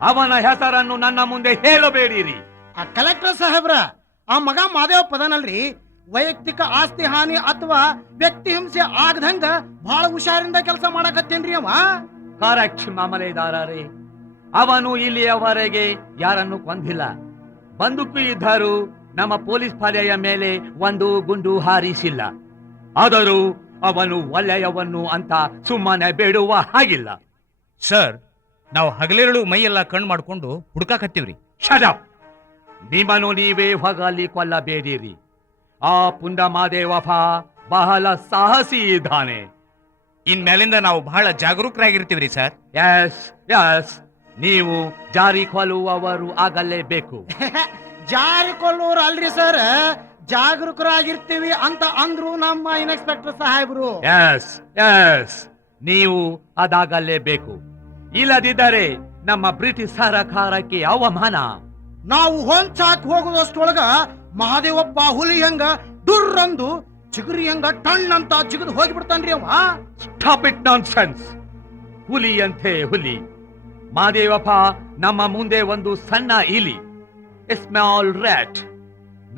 ಅವನ ಹೆಸರನ್ನು ನನ್ನ ಮುಂದೆ ಹೇಳಬೇಡಿರಿ. ಆ ಕಲೆಕ್ಟರ್ ಸಾಹೇಬ್ರ, ಆ ಮಗ ಮಾದೇವ ಪದನಲ್ರಿ, ವೈಯಕ್ತಿಕ ಆಸ್ತಿ ಹಾನಿ ಅಥವಾ ವ್ಯಕ್ತಿ ಹಿಂಸೆ ಆಗದಂಗ ಬಹಳ ಹುಷಾರಿಂದ ಕೆಲಸ ಮಾಡಕತ್ತೇನ್ರಿ ಅವ. ಕರೆಕ್ಟ್ ಮಾಮಲೆದಾರರೇ, ಅವನು ಇಲ್ಲಿಯವರೆಗೆ ಯಾರನ್ನು ಕೊಂದಿಲ್ಲ. ಬಂದೂಕು ಇದ್ದರೂ ನಮ್ಮ ಪೊಲೀಸ್ ಪಡೆಯ ಮೇಲೆ ಒಂದು ಗುಂಡು ಹಾರಿಸಿಲ್ಲ. ಆದರೂ ಅವನು ಒಳ್ಳೆಯವನ್ನು ಅಂತ ಸುಮ್ಮನೆ ಬೇಡುವ ಹಾಗಿಲ್ಲ. ಸರ್, ನಾವು ಹಗಲಿರಳು ಮೈಯೆಲ್ಲ ಕಣ್ಣು ಮಾಡ್ಕೊಂಡು ಹುಡುಕಾಕತ್ತೀವ್ರಿ. Shut up. ನಿಮ್ಮನ್ನು ನೀವೇ ಹೊಗಲಿ ಕೊಲ್ಲಬೇಡಿರಿ. ಆ ಪುಂಡ ಮಾದೇವಪ್ಪ ಬಹಳ ಸಾಹಸಿ ಇದ್ದಾನೆ. ಇನ್ಮೇಲಿಂದ ನಾವು ಬಹಳ ಜಾಗರೂಕರಾಗಿರ್ತೀವ್ರಿ ಸರ್. ಎಸ್ ಎಸ್, ನೀವು ಜಾರಿಕೊಳ್ಳುವವರು ಆಗಲೇಬೇಕು. ಜಾರಿಕೊಳ್ಳೋರು ಅಲ್ರಿ ಸರ್, ಜಾಗರೂಕರಾಗಿರ್ತೀವಿ ಅಂತ ಅಂದ್ರು ನಮ್ಮ ಇನ್ಸ್ಪೆಕ್ಟರ್ ಸಾಹೇಬ್ರು. ಎಸ್ ಎಸ್, ನೀವು ಅದಾಗಲೇಬೇಕು. ಇಲ್ಲದಿದ್ದರೆ ನಮ್ಮ ಬ್ರಿಟಿಷ್ ಸರಕಾರಕ್ಕೆ ಅವಮಾನ. ನಾವು ಹೊಂಚಾಕ್ ಹೋಗೋದಷ್ಟೊಳಗ ಮಹಾದೇವಪ್ಪ ಹುಲಿ ಹಂಗ ಡುರ್ರಂದು ಚಿಗುರಿ ಹಂಗ ಟಣ್ ಅಂತ ಜಿಗಿದು ಹೋಗಿಬಿಡ್ತಾನ್ರಿ ಅವ. Stop it nonsense. ಹುಲಿಯಂತೆ ಹುಲಿ. ಮಾದೇವಪ್ಪ ನಮ್ಮ ಮುಂದೆ ಒಂದು ಸಣ್ಣ ಇಲಿ, ಸ್ಮಾಲ್ ರ್ಯಾಟ್.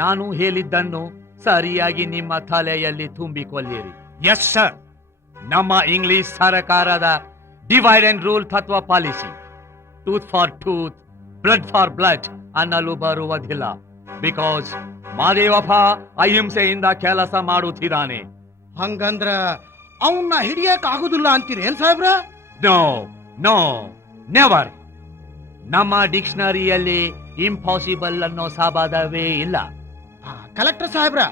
ನಾನು ಹೇಳಿದ್ದನ್ನು ಸರಿಯಾಗಿ ನಿಮ್ಮ ತಲೆಯಲ್ಲಿ ತುಂಬಿಕೊಳ್ಳಿರಿ. Yes sir. ನಮ್ಮ ಇಂಗ್ಲಿಷ್ ಸರ್ಕಾರದ ಡಿವೈಡ್ ಅಂಡ್ ರೂಲ್ ತತ್ವ ಪಾಲಿಸಿ. Tooth for tooth, blood for blood ಅನ್ನಲು ಬರುವುದಿಲ್ಲ. ಬಿಕಾಸ್ ಮಾದೇವಪ್ಪ ಅಹಿಂಸೆಯಿಂದ ಕೆಲಸ ಮಾಡುತ್ತಿದ್ದಾನೆ. ಹಂಗಂದ್ರ ಅವನ್ನ ಹಿಡಿಯಕ್ ಆಗುದಿಲ್ಲ ಅಂತೀರಿ ಏನ್ ಸಾಹೇಬ್ರ? No no never. ನಮ್ಮ ಡಿಕ್ಷನರಿಯಲ್ಲಿ ಇಂಪಾಸಿಬಲ್ ಅನ್ನೋ ಸಾಬಾದವೇ ಇಲ್ಲ. ಕಲೆಕ್ಟರ್ ಸಾಹೇಬ್ರ,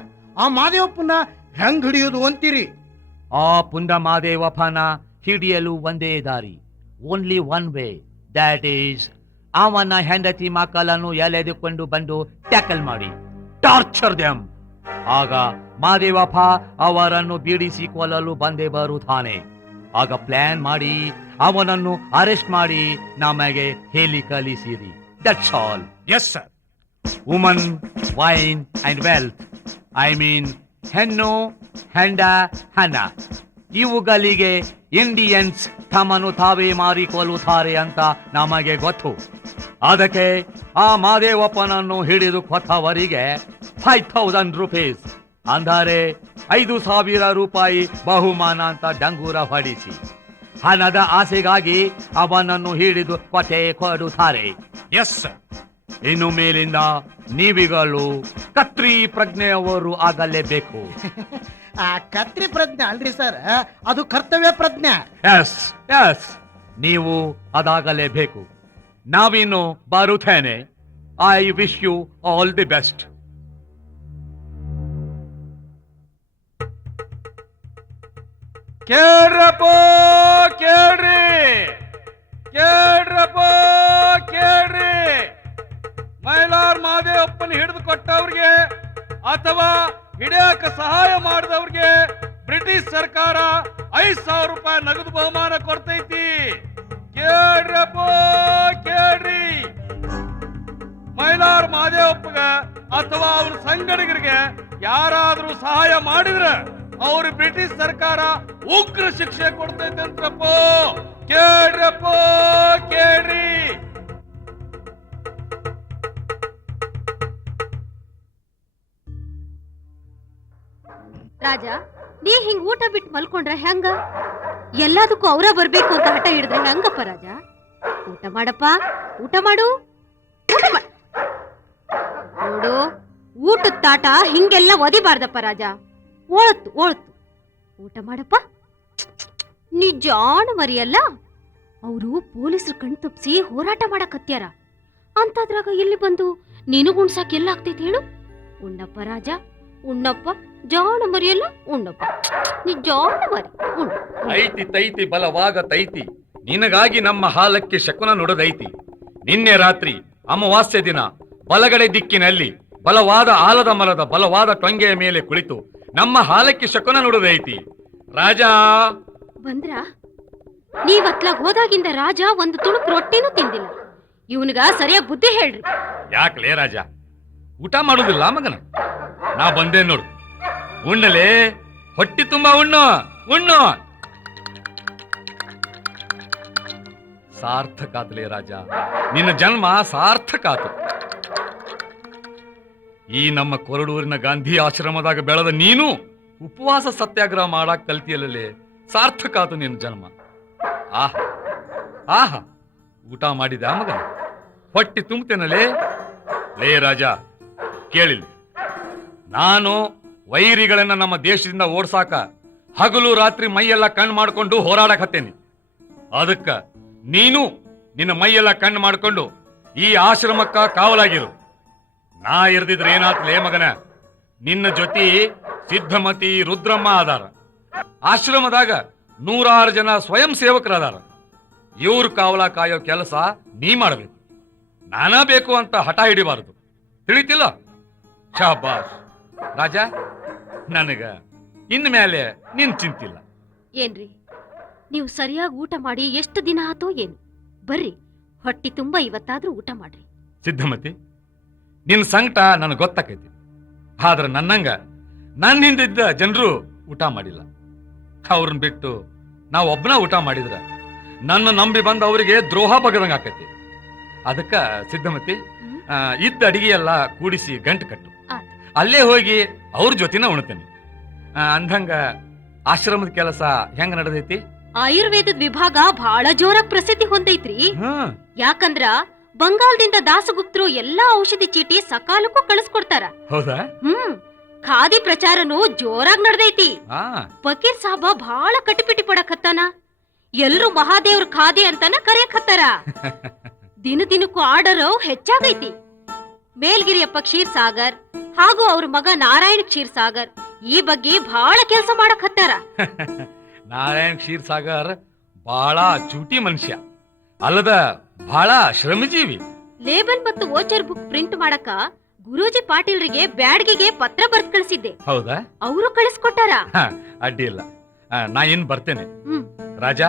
ಆ ಮಾದೇವಪ್ಪನ ಹೆಂಗ್ ಹಿಡಿಯೋದು ಅಂತೀರಿ? ಆ ಪುಂಡ ಮಾದೇವಪ್ಪನ ಹಿಡಿಯಲು ಒಂದೇ ದಾರಿ, only one way. That is ಅವನ ಹೆಂಡತಿ ಮಕ್ಕಳನ್ನು ಎಳೆದುಕೊಂಡು ಬಂದು ಟ್ಯಾಕಲ್ ಮಾಡಿ ಟಾರ್ಚರ್ ದೆಮ್. ಆಗ ಮಾದೇವಪ್ಪ ಅವರನ್ನು ಬಿಡಿಸಿಕೊಳ್ಳಲು ಬಂದೇ ಬರುತ್ತಾನೆ. ಆಗ ಪ್ಲಾನ್ ಮಾಡಿ ಅವನನ್ನು ಅರೆಸ್ಟ್ ಮಾಡಿ ನಮಗೆ ಹೇಳಿ ಕಲಿಸಿರಿ. That's all. Yes sir. Woman, wine and wealth, I mean ಹೆಣ್ಣು, ಹೆಂಡ, ಹಣ, ಇವುಗಳಿಗೆ ಇಂಡಿಯನ್ಸ್ ತಮ್ಮನ್ನು ತಾವೇ ಮಾರಿಕೊಳ್ಳುತ್ತಾರೆ ಅಂತ ನಮಗೆ ಗೊತ್ತು. ಅದಕ್ಕೆ ಆ ಮಾದೇವಪ್ಪನನ್ನು ಹಿಡಿದು ಕೊಟ್ಟವರಿಗೆ 5,000 ರೂಪೀಸ್, ಅಂದರೆ 5,000 ರೂಪಾಯಿ ಬಹುಮಾನ ಅಂತ ಡಂಗೂರ ಹೊಡಿಸಿ ಹಣದ ಆಸೆಗಾಗಿ ಅವನನ್ನು ಹಿಡಿದು ಕೊಟ್ಟೆ ಕೊಡುತ್ತಾರೆ. Yes sir. ಇನ್ನು ಮೇಲಿಂದ ನೀವಿಗಳು ಕತ್ರಿ ಪ್ರಜ್ಞೆಯವರು ಆಗಲೇಬೇಕು. ಆ ಕತ್ರಿ ಪ್ರಜ್ಞೆ ಅಲ್ರಿ ಸರ್, ಅದು ಕರ್ತವ್ಯ ಪ್ರಜ್ಞೆ. ಎಸ್ ಎಸ್, ನೀವು ಅದಾಗಲೇಬೇಕು. ನಾವಿನ್ನು ಬರುತ್ತೇನೆ. I wish you all the best. ಕೇಳ್ರಪ್ಪ ಕೇಳ್ರಿ, ಕೇಳ್ರಪ್ಪ ಕೇಳ್ರಿ. ಮೈಲಾರ್ ಮಾದೇವಪ್ಪನ ಹಿಡಿದು ಕೊಟ್ಟವ್ರಿಗೆ ಅಥವಾ ಹಿಡಿಯಕ ಸಹಾಯ ಮಾಡಿದವ್ರಿಗೆ ಬ್ರಿಟಿಷ್ ಸರ್ಕಾರ 5,000 ರೂಪಾಯಿ ನಗದು ಬಹುಮಾನ ಕೊಡ್ತೈತಿ. ಕೇಳ್ರಪ್ಪ ಕೇಳ್ರಿ. ಮೈಲಾರ್ ಮಾದೇವಪ್ಪ ಸಾಹೇಬ್ಗ ಅಥವಾ ಅವ್ರ ಸಂಗಡಿಗರಿಗೆ ಯಾರಾದ್ರೂ ಸಹಾಯ ಮಾಡಿದ್ರ ಅವ್ರು ಬ್ರಿಟಿಷ್ ಸರ್ಕಾರ ಉಗ್ರ ಶಿಕ್ಷೆ ಕೊಡ್ತೈತಂತ್ರಪ್ಪ. ಕೇಳ್ರಪ್ಪ, ಕೇಳ್ರಿ. ರಾಜ, ನೀ ಹಿಂಗ್ ಊಟ ಬಿಟ್ಟು ಮಲ್ಕೊಂಡ್ರೆ ಹೆಂಗ? ಎಲ್ಲದಕ್ಕೂ ಅವರ ಬರ್ಬೇಕು ಅಂತ ಹಠ ಹಿಡಿದ್ರೆ ಹೆಂಗಪ್ಪ ರಾಜ? ಊಟ ಮಾಡಪ್ಪ, ಊಟ ಮಾಡು, ಊಟ ಮಾಡು. ನೋಡು, ಊಟದ ತಾಟ ಹಿಂಗೆಲ್ಲ ಒದಿಬಾರ್ದಪ್ಪ ರಾಜ. ಓಳತ್ತು ಓಳತ್ತು ಊಟ ಮಾಡಪ್ಪ. ನೀ ಜಾಣ ಮರಿಯಲ್ಲ. ಅವರು ಪೊಲೀಸರು ಕಣ್ ತಪ್ಸಿ ಹೋರಾಟ ಮಾಡಕತ್ಯಾರ ಅಂತದ್ರಾಗ ಇಲ್ಲಿ ಬಂದು ನೀನು ಗುಣ್ಸಾಕ್ ಎಲ್ಲ ಆಗ್ತೈತಿ ಹೇಳು? ಉಣ್ಣಪ್ಪ ರಾಜ, ಉಣ್ಣಪ್ಪ. ಜಾಣ ಮರಿಯಲ್ಲ, ಉಣ್ಣಪ್ಪ. ನೀ ಜಾಣ ಮರಿ, ಉಣ್ಣು. ಐತಿ ತೈತಿ ಬಲವಾಗ ತೈತಿ, ನಿನಗಾಗಿ ನಮ್ಮ ಹಾಲಕ್ಕೆ ಶಕುನ ನುಡದೈತಿ. ನಿನ್ನೆ ರಾತ್ರಿ ಅಮಾವಾಸ್ಯೆ ದಿನ ಬಲಗಡೆ ದಿಕ್ಕಿನಲ್ಲಿ ಬಲವಾದ ಆಲದ ಮರದ ಬಲವಾದ ಟೊಂಗೆಯ ಮೇಲೆ ಕುಳಿತು ನಮ್ಮ ಹಾಲಕ್ಕೆ ಶಕುನ ನುಡದೈತಿ. ರಾಜ ಬಂದ್ರ? ನೀವತ್ಲಾಗ ಹೋದಾಗಿಂದ ರಾಜ ಒಂದು ತುಣುಕ್ ರೊಟ್ಟಿನೂ ತಿಂದಿಲ್ಲ. ಇವನಿಗ ಸರಿಯಾಗಿ ಬುದ್ಧಿ ಹೇಳ್ರಿ. ಯಾಕಲೇ ರಾಜ, ಊಟ ಮಾಡುದಿಲ್ಲ ಮಗನ? ನಾ ಬಂದೆ ನೋಡು, ಉಣ್ಣಲೇ, ಹೊಟ್ಟಿ ತುಂಬಾ ಉಣ್ಣು ಉಣ್ಣು. ಸಾರ್ಥಕ ಆತಲೇ ರಾಜ, ನಿನ್ನ ಜನ್ಮ ಸಾರ್ಥಕ ಆತು. ಈ ನಮ್ಮ ಕೊರಡೂರಿನ ಗಾಂಧಿ ಆಶ್ರಮದಾಗ ಬೆಳೆದ ನೀನು ಉಪವಾಸ ಸತ್ಯಾಗ್ರಹ ಮಾಡಾಕ್ ಕಲ್ತಿಯಲ್ಲೇ, ಸಾರ್ಥಕ ಆತು ನಿನ್ನ ಜನ್ಮ. ಆಹಾ ಆಹಾ, ಊಟ ಮಾಡಿದ ಮಗನ? ಹೊಟ್ಟಿ ತುಂಬತೇನಲೇ? ಲೇ ರಾಜ, ಕೇಳಿಲ್ಲ, ನಾನು ವೈರಿಗಳನ್ನ ನಮ್ಮ ದೇಶದಿಂದ ಓಡ್ಸಾಕ ಹಗಲು ರಾತ್ರಿ ಮೈಯೆಲ್ಲ ಕಣ್ಣು ಮಾಡ್ಕೊಂಡು ಹೋರಾಡಕತ್ತೇನೆ. ಅದಕ್ಕ ನೀನು ನಿನ್ನ ಮೈಯೆಲ್ಲ ಕಣ್ಣು ಮಾಡ್ಕೊಂಡು ಈ ಆಶ್ರಮಕ್ಕ ಕಾವಲಾಗಿರು. ನಾ ಇರ್ದಿದ್ರೆ ಏನಾತ್ಲೇ ಮಗನ? ನಿನ್ನ ಜೊತೆ ಸಿದ್ಧಮತಿ, ರುದ್ರಮ್ಮ ಅದಾರ. ಆಶ್ರಮದಾಗ 106 ಜನ ಸ್ವಯಂ ಸೇವಕರದಾರ. ಇವ್ರ ಕಾವಲ ಕಾಯೋ ಕೆಲಸ ನೀ ಮಾಡಬೇಕು. ನಾನಾ ಬೇಕು ಅಂತ ಹಠ ಹಿಡಿಬಾರದು, ತಿಳಿತಿಲ್ಲ? ಶಾಬಾಷ್ ರಾಜ, ನನಗ ಇನ್ ಮೇಲೆ ನಿನ್ ಚಿಂತಿಲ್ಲ. ಏನ್ರಿ, ನೀವು ಸರಿಯಾಗಿ ಊಟ ಮಾಡಿ ಎಷ್ಟು ದಿನ ಆತೋ ಏನು? ಬರ್ರಿ, ಹೊಟ್ಟಿ ತುಂಬಾ ಇವತ್ತಾದ್ರೂ ಊಟ ಮಾಡ್ರಿ. ಸಿದ್ಧಮತಿ, ನಿನ್ ಸಂಕಟ ನನಗೆ ಗೊತ್ತಾಕೈತಿ. ಆದ್ರೆ ನನ್ನಂಗ ನನ್ನ ಹಿಂದಿದ್ದ ಜನರು ಊಟ ಮಾಡಿಲ್ಲ. ಅವ್ರನ್ನ ಬಿಟ್ಟು ನಾವು ಒಬ್ಬನ ಊಟ ಮಾಡಿದ್ರ ನನ್ನ ನಂಬಿ ಬಂದ ಅವರಿಗೆ ದ್ರೋಹ ಬಗದಂಗ ಆಕೈತಿ. ಅದಕ್ಕ ಸಿದ್ಧಮತಿ, ಇದ್ದ ಅಡಿಗೆ ಎಲ್ಲ ಕೂಡಿಸಿ ಗಂಟು ಕಟ್ಟು. ಅಲ್ಲೇ ಹೋಗಿ ಅವ್ರ ಜೊತೆನ ಉಣ್ತೇನೆ. ಅಂದಂಗ ಆಶ್ರಮದ ಕೆಲಸ ಹೆಂಗ ನಡೆದೈತಿ? ಆಯುರ್ವೇದದ ವಿಭಾಗ ಬಹಳ ಜೋರಾಗಿ ಪ್ರಸಿದ್ಧಿ ಹೊಂದೈತ್ರಿ. ಯಾಕಂದ್ರ ಬಂಗಾಳದಿಂದ ದಾಸಗುಪ್ತರು ಎಲ್ಲಾ ಔಷಧಿ ಚೀಟಿ ಸಕಾಲಕ್ಕೂ ಕಳಿಸ್ಕೊಡ್ತಾರ. ಹೌದಾ? ಖಾದಿ ಪ್ರಚಾರನು ಜೋರಾಗಿ ನಡೆದೈತಿ. ಫಕೀರ್ ಸಾಬ ಬಹಳ ಕಟಿಪಿಟಿ ಪಡಕತ್ತಾನ. ಎಲ್ರು ಮಹಾದೇವ್ರ ಖಾದಿ ಅಂತಾನ ಕರೆಯಕತ್ತಾರ. ದಿನ ದಿನಕ್ಕೂ ಆರ್ಡರ್ ಹೆಚ್ಚಾಗೈತಿ. ಮೇಲ್ಗಿರಿಯಪ್ಪ ಕ್ಷೀರ್ ಸಾಗರ್ ಹಾಗೂ ಅವ್ರ ಮಗ ನಾರಾಯಣ ಕ್ಷೀರ್ ಸಾಗರ್ ಈ ಬಗ್ಗೆ ಬಹಳ ಕೆಲಸ ಮಾಡಕತ್ತಾರ. ನಾರಾಯಣ್ ಕ್ಷೀರ್ ಸಾಗರ್ ಬಹಳ ಚೂಟಿ ಮನುಷ್ಯ ಅಲ್ಲದ, ಬಹಳ ಶ್ರಮಜೀವಿ. ಲೇಬಲ್ ಮತ್ತು ವೋಚರ್ ಬುಕ್ ಪ್ರಿಂಟ್ ಮಾಡಕ ಗುರೂಜಿ ಪಾಟೀಲ್ರಿಗೆ ಬ್ಯಾಡ್ಗಿಗೆ ಪತ್ರ ಬರ್ತ್ ಕಳಿಸಿದ್ದೆ. ಹೌದಾ? ಅವರು ಕಳಿಸ್ಕೊಟ್ಟಾರ. ಅಡ್ಡಿ ಇಲ್ಲ, ನಾ ಇನ್ ಬರ್ತೇನೆ. ರಾಜ,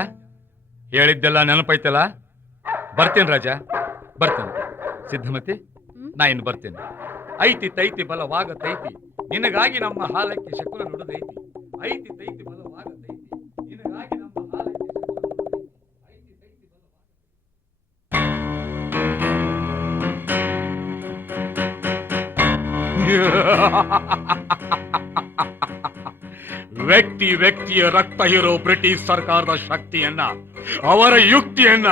ಹೇಳಿದ್ದೆಲ್ಲ ನೆನಪೈತಲ್ಲ? ಬರ್ತೇನೆ ರಾಜ, ಬರ್ತೇನೆ. ಸಿದ್ಧಮತಿ, ನಾ ಇನ್ ಬರ್ತೇನೆ. ಐತಿ ತೈತಿ ಬಲವಾಗ ತೈತಿ, ನಿನಗಾಗಿ ನಮ್ಮ ಹಾಲಕ್ಕೆ ಶಕುನ ನುಡಿದೈತಿ. ಐತಿ ತೈತಿ ಬಲವಾಗ ತೈತಿ, ನಿನಗಾಗಿ ನಮ್ಮ ಹಾಲಕ್ಕೆ ಶಕುನ ನುಡಿದೈತಿ. ಐತಿ ತೈತಿ ವ್ಯಕ್ತಿಯ ರಕ್ತ ಹೀರೋ ಬ್ರಿಟಿಷ್ ಸರ್ಕಾರದ ಶಕ್ತಿಯನ್ನ, ಅವರ ಯುಕ್ತಿಯನ್ನ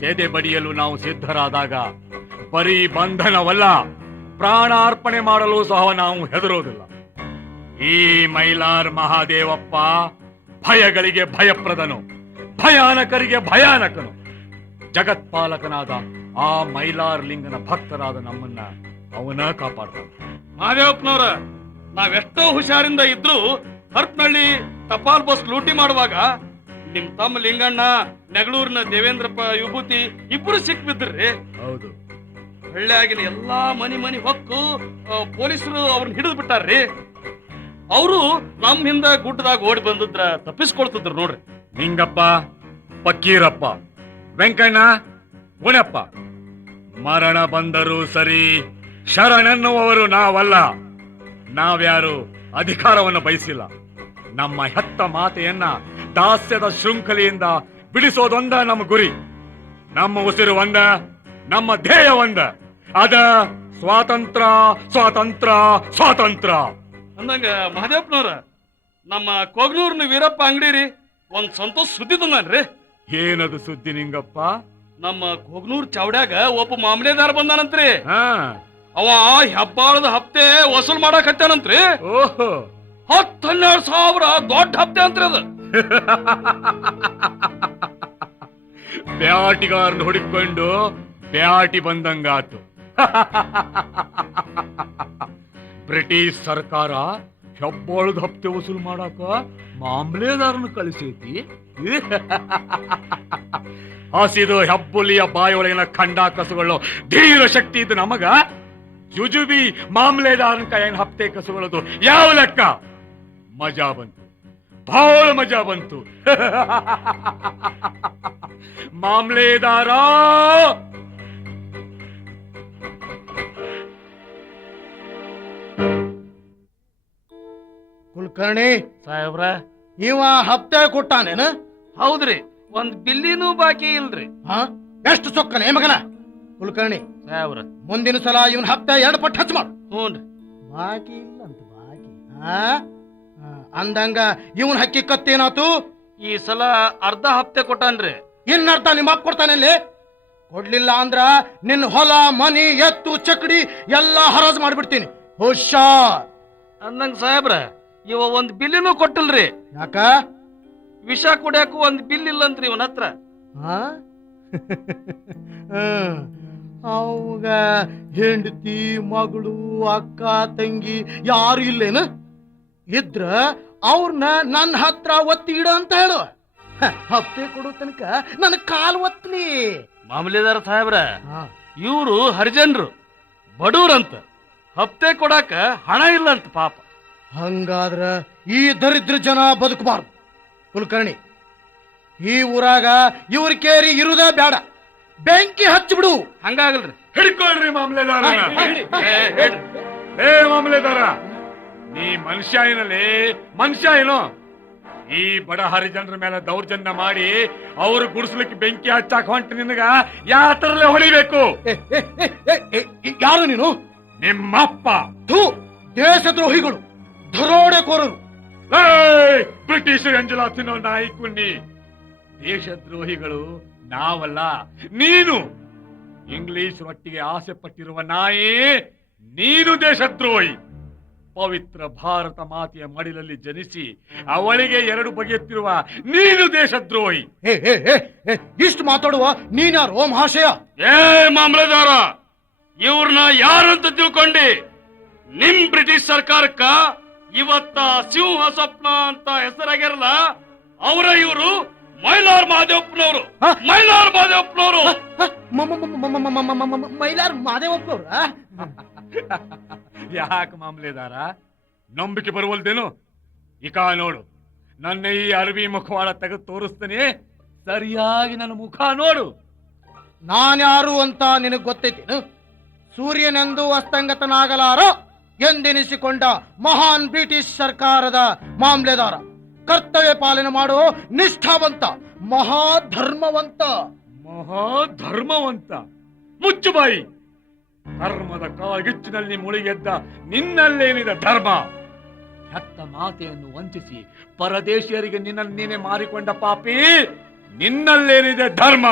ಸೆದೆ ಬಡಿಯಲು ನಾವು ಸಿದ್ಧರಾದಾಗ ಬರೀ ಬಂಧನವಲ್ಲ, ಪ್ರಾಣಾರ್ಪಣೆ ಮಾಡಲು ಸಹ ನಾವು ಹೆದರೋದಿಲ್ಲ. ಈ ಮೈಲಾರ್ ಮಹಾದೇವಪ್ಪ ಭಯಗಳಿಗೆ ಭಯಪ್ರದನು, ಭಯಾನಕರಿಗೆ ಭಯಾನಕನು. ಜಗತ್ಪಾಲಕನಾದ ಆ ಮೈಲಾರ್ ಲಿಂಗನ ಭಕ್ತರಾದ ನಮ್ಮನ್ನ ಅವನ ಕಾಪಾಡ್ತಾನೆ. ಮಹಾದೇವಪ್ಪನವ್ರ, ನಾವೆಷ್ಟೋ ಹುಷಾರಿಂದ ಇದ್ರು ಹರಪನಹಳ್ಳಿ ಟಪಾಲ್ ಬಸ್ ಲೂಟಿ ಮಾಡುವಾಗ ನಿಮ್ ತಮ್ಮ ಲಿಂಗಣ್ಣ, ನೆಗಳೂರಿನ ದೇವೇಂದ್ರಪ್ಪ ವಿಭೂತಿ ಇಬ್ರು ಸಿಕ್ಬಿದ್ರಿ. ಹೌದು, ಹಳ್ಳಿಯಾಗಿನ ಎಲ್ಲಾ ಮನಿ ಹೊಕ್ಕು ಪೊಲೀಸರು ಅವ್ರನ್ನ ಹಿಡಿದು ಬಿಟ್ಟಾರ್ರಿ. ಅವರು ನಮ್ ಹಿಂದ ಗುಡ್ಡದಾಗ ಓಡಿ ಬಂದಿದ್ರ ತಪ್ಪಿಸ್ಕೊಳ್ತಿದ್ರು ನೋಡ್ರಿ. ನಿಂಗಪ್ಪ, ಪಕ್ಕೀರಪ್ಪ, ವೆಂಕಣ್ಣ, ಗುಣಪ್ಪ, ಮರಣ ಬಂದರೂ ಸರಿ, ಶರಣೆನ್ನುವವರು ನಾವಲ್ಲ. ನಾವ್ಯಾರು ಅಧಿಕಾರವನ್ನು ಬಯಸಿಲ್ಲ. ನಮ್ಮ ಹೆತ್ತ ಮಾತೆಯನ್ನ ದಾಸ್ಯದ ಶೃಂಖಲೆಯಿಂದ ಬಿಡಿಸೋದೊಂದ ನಮ್ಮ ಗುರಿ. ನಮ್ಮ ಉಸಿರು ಒಂದ, ನಮ್ಮ ಧ್ಯೇಯ ಒಂದ, ಅದ ಸ್ವಾತಂತ್ರ್ಯ ಸ್ವಾತಂತ್ರ್ಯ ಸ್ವಾತಂತ್ರ್ಯ. ಅಂದಂಗ ಮಹದೇವಪ್ಪನವ್ರ, ನಮ್ಮ ಕೊಗ್ನೂರ್ನ ವೀರಪ್ಪ ಅಂಗಡಿ ರೀ ಒಂದ್ ಸಂತೋಷ ಸುದ್ದಿ ತಂದಾನ್ರಿ. ಏನದು ಸುದ್ದಿ ನಿಂಗಪ್ಪ? ನಮ್ಮ ಕೊಗ್ನೂರ್ ಚಾವಡ್ಯಾಗ ಒಬ್ಬ ಮಾಮಲೆದಾರ ಬಂದಾನಂತ್ರಿ. ಹಾ, ಅವ ಹೆಬ್ಬಾಳದ ಹಪ್ತೆ ವಸೂಲ್ ಮಾಡಕ್ ಹತ್ತಾನಂತ್ರಿ. ಓಹೋ, 10-12 ಸಾವಿರ ದೊಡ್ಡ ಹಪ್ತೆ ಅಂತ್ರಿ ಅದು. ಬ್ಯಾಟಿಗಾರನ್ನ ಹುಡುಕೊಂಡು ಬ್ಯಾಟಿ ಬಂದಂಗಾತು. ಬ್ರಿಟಿಷ್ ಸರ್ಕಾರ ಹೆಬ್ಬಾಳದ ಹಪ್ತೆ ವಸೂಲ್ ಮಾಡಾಕ ಮಾಮಲೆದಾರನ ಕಳಿಸೈತಿ. ಹಸಿದು ಹೆಬ್ಬುಲಿಯ ಬಾಯೊಳಗಿನ ಖಂಡ ಕಸುಗಳು ಧೀರ ಶಕ್ತಿ ಇದ್ದು ನಮಗ ಜುಜುಬಿ ಮಾಮಲೆದಾರನ ಕೈಯನ್ನು ಹಪ್ತೆ ಕಸುಗಳದು ಯಾವ ಲೆಕ್ಕ? ಮಜಾ ಬಂತು, ಬಹಳ ಮಜಾ ಬಂತು. ಮಾಮಲೆದಾರ ಕುಲಕರ್ಣಿ ಸಾಹೇಬ್ರ, ಇವ ಹಪ್ತೆ ಕೊಟ್ಟಾನೇನ? ಹೌದ್ರಿ, ಒಂದ್ ಬಿಲ್ಲಿನೂ ಬಾಕಿ ಇಲ್ರಿ. ಹಾ, ಎಷ್ಟು ಸೊಕ್ಕನೆ ಮಗನ. ಕುಲಕರ್ಣಿ, ಸಾಹೇಬ್ರ, ಮುಂದಿನ ಸಲ ಇವನ್ ಹಪ್ತೆ 2 ಪಟ್ಟು ಹಚ್ಚ ಮಾಡು. ಹ್ಞೂನ್ರಿ. ಬಾಕಿ ಇಲ್ಲ ಅಂತ ಬಾಕಿ. ಅಂದಂಗ ಇವನ್ ಹಕ್ಕಿ ಕತ್ತೇನಾತು? ಈ ಸಲ ಅರ್ಧ ಹಪ್ತೆ ಕೊಟ್ಟಾನ್ರಿ. ಇನ್ನರ್ಥ ನಿಮ್ಮ ಅಪ್ಪ ಕೊಡ್ತಾನಲ್ಲಿ. ಕೊಡ್ಲಿಲ್ಲ ಅಂದ್ರ ನಿನ್ನ ಹೊಲ ಮನಿ ಎತ್ತು ಚಕಡಿ ಎಲ್ಲಾ ಹರಾಜ್ ಮಾಡ್ಬಿಡ್ತೀನಿ. ಹುಷಾರ್. ಅಂದಂಗ ಸಾಹೇಬ್ರ, ಇವ ಒಂದ್ ಬಿಲ್ಲಿನೂ ಕೊಟ್ಟಿಲ್ರಿ. ಯಾಕ? ವಿಷ ಕುಡಿಯಾಕು ಒಂದ್ ಬಿಲ್ ಇಲ್ಲಂತ್ರಿ ಇವನ ಹತ್ರ. ಹಾ? ಅವಾಗ ಹೆಂಡತಿ ಮಗಳು ಅಕ್ಕ ತಂಗಿ ಯಾರು ಇಲ್ಲೇನು? ಇದ್ರ ಅವ್ರನ್ನ ನನ್ನ ಹತ್ರ ಒತ್ತಿ ಇಡ ಅಂತ ಹೇಳು. ಹಪ್ತೆ ಕೊಡೋ ತನಕ ನನ್ನ ಕಾಲು ಒತ್ತಲಿ. ಮಾಮಲೆದಾರ ಸಾಹೇಬ್ರ, ಇವ್ರು ಹರಿಜನ್ರು, ಬಡವ್ರಂತ, ಹಪ್ತೆ ಕೊಡಾಕ ಹಣ ಇಲ್ಲಂತ ಪಾಪ. ಹಂಗಾದ್ರ ಈ ದರಿದ್ರ ಜನ ಬದುಕಬಾರ್ದು. ಕುಲಕರ್ಣಿ, ಈ ಊರಾಗ ಇವ್ರ ಕೇರಿ ಇರುದ ಬೇಡ. ಬೆಂಕಿ ಹಚ್ಚಿಬಿಡು. ಹಂಗಾಗಲ್ರಿ. ಹಿಡ್ಕೊಳ್ರಿ ಮಾಮಲೆದಾರ. ಏ ಮಾಮಲೆದಾರ, ನೀ ಮನುಷ್ಯ ಏನಲ್ಲೇ? ಮನುಷ್ಯ ಏನೋ? ಈ ಬಡ ಹರಿಜನರ ಮೇಲೆ ದೌರ್ಜನ್ಯ ಮಾಡಿ ಅವ್ರು ಗುಡಿಸ್ಲಿಕ್ಕೆ ಬೆಂಕಿ ಹಚ್ಚಾಕ ಹೊಂಟ ನಿನಗ ಯಾವ ತರಲೆ ಹೊಡಿಬೇಕು? ಯಾರು ನೀನು? ನಿಮ್ಮಪ್ಪ. ಥೂ, ದೇಶದ್ರೋಹಿಗಳು, ದರೋಡೆಕೋರರು. ಬ್ರಿಟಿಷರು ಎಂಜಲ ತಿನ್ನೋ ನಾಯಿ ಕುನ್ನಿ. ದೇಶದ್ರೋಹಿಗಳು ನಾವಲ್ಲ, ನೀನು. ಇಂಗ್ಲಿಷ್ ರೊಟ್ಟಿಗೆ ಆಸೆ ಪಟ್ಟಿರುವ ನಾಯಿ ನೀನು ದೇಶದ್ರೋಹಿ. ಪವಿತ್ರ ಭಾರತ ಮಾತೆಯ ಮಡಿಲಲ್ಲಿ ಜನಿಸಿ ಅವಳಿಗೆ 2 ಬಗೆಯುತ್ತಿರುವ ನೀನು ದೇಶದ್ರೋಹಿ. ಇಷ್ಟು ಮಾತಾಡುವ ನೀನ್ಯಾರೋ ಮಹಾಶಯ? ಏ ಮಾಮಲೆದಾರ, ಇವ್ರನ್ನ ಯಾರಂತ ತಿಳ್ಕೊಂಡಿ? ನಿಮ್ ಬ್ರಿಟಿಷ್ ಸರ್ಕಾರಕ್ಕ ಇವತ್ತ ಸಿಂಹ ಸ್ವಪ್ನ ಅಂತ ಹೆಸರಾಗ್ಯಾರಲ್ಲ, ಅವರ ಇವರು ಮೈಲಾರ್ ಮಹದೇವಪ್ಪನವರು. ಮೈಲಾರ್ ಮಹದೇವಪ್ಪನವರು. ಮೈಲಾರ್ ಮಹದೇವಪ್ಪನವ್ರ? ಯಾಕೆ ಮಾಮಲೆದಾರ, ನಂಬಿಕೆ ಬರುವಲ್ದೇನು? ಇಕ ನೋಡು, ನನ್ನ ಈ ಅರಬಿ ಮುಖವಾಡ ತೆಗೆದು ತೋರಿಸ್ತೇನೆ. ಸರಿಯಾಗಿ ನನ್ನ ಮುಖ ನೋಡು. ನಾನ್ಯಾರು ಅಂತ ನಿನಗ್ ಗೊತ್ತೈತೇನು? ಸೂರ್ಯನೆಂದು ಅಸ್ತಂಗತನಾಗಲಾರೋ ಎಂದೆನಿಸಿಕೊಂಡ ಮಹಾನ್ ಬ್ರಿಟಿಷ್ ಸರ್ಕಾರದ ಮಾಮಲೆದಾರ, ಕರ್ತವ್ಯ ಪಾಲನೆ ಮಾಡೋ ನಿಷ್ಠಾವಂತ, ಮಹಾಧರ್ಮವಂತ. ಮಹಾಧರ್ಮವಂತ? ಮುಚ್ಚುಬಾಯಿ. ಧರ್ಮದ ಕಾಗಿಚ್ಚಿನಲ್ಲಿ ಮುಳುಗೆದ್ದ ನಿನ್ನಲ್ಲೇನಿದೆ ಧರ್ಮ? ಹೆತ್ತ ಮಾತೆಯನ್ನು ವಂಚಿಸಿ ಪರದೇಶಿಯರಿಗೆ ನಿನ್ನನ್ನು ನೀನೆ ಮಾರಿಕೊಂಡ ಪಾಪಿ, ನಿನ್ನಲ್ಲೇನಿದೆ ಧರ್ಮ?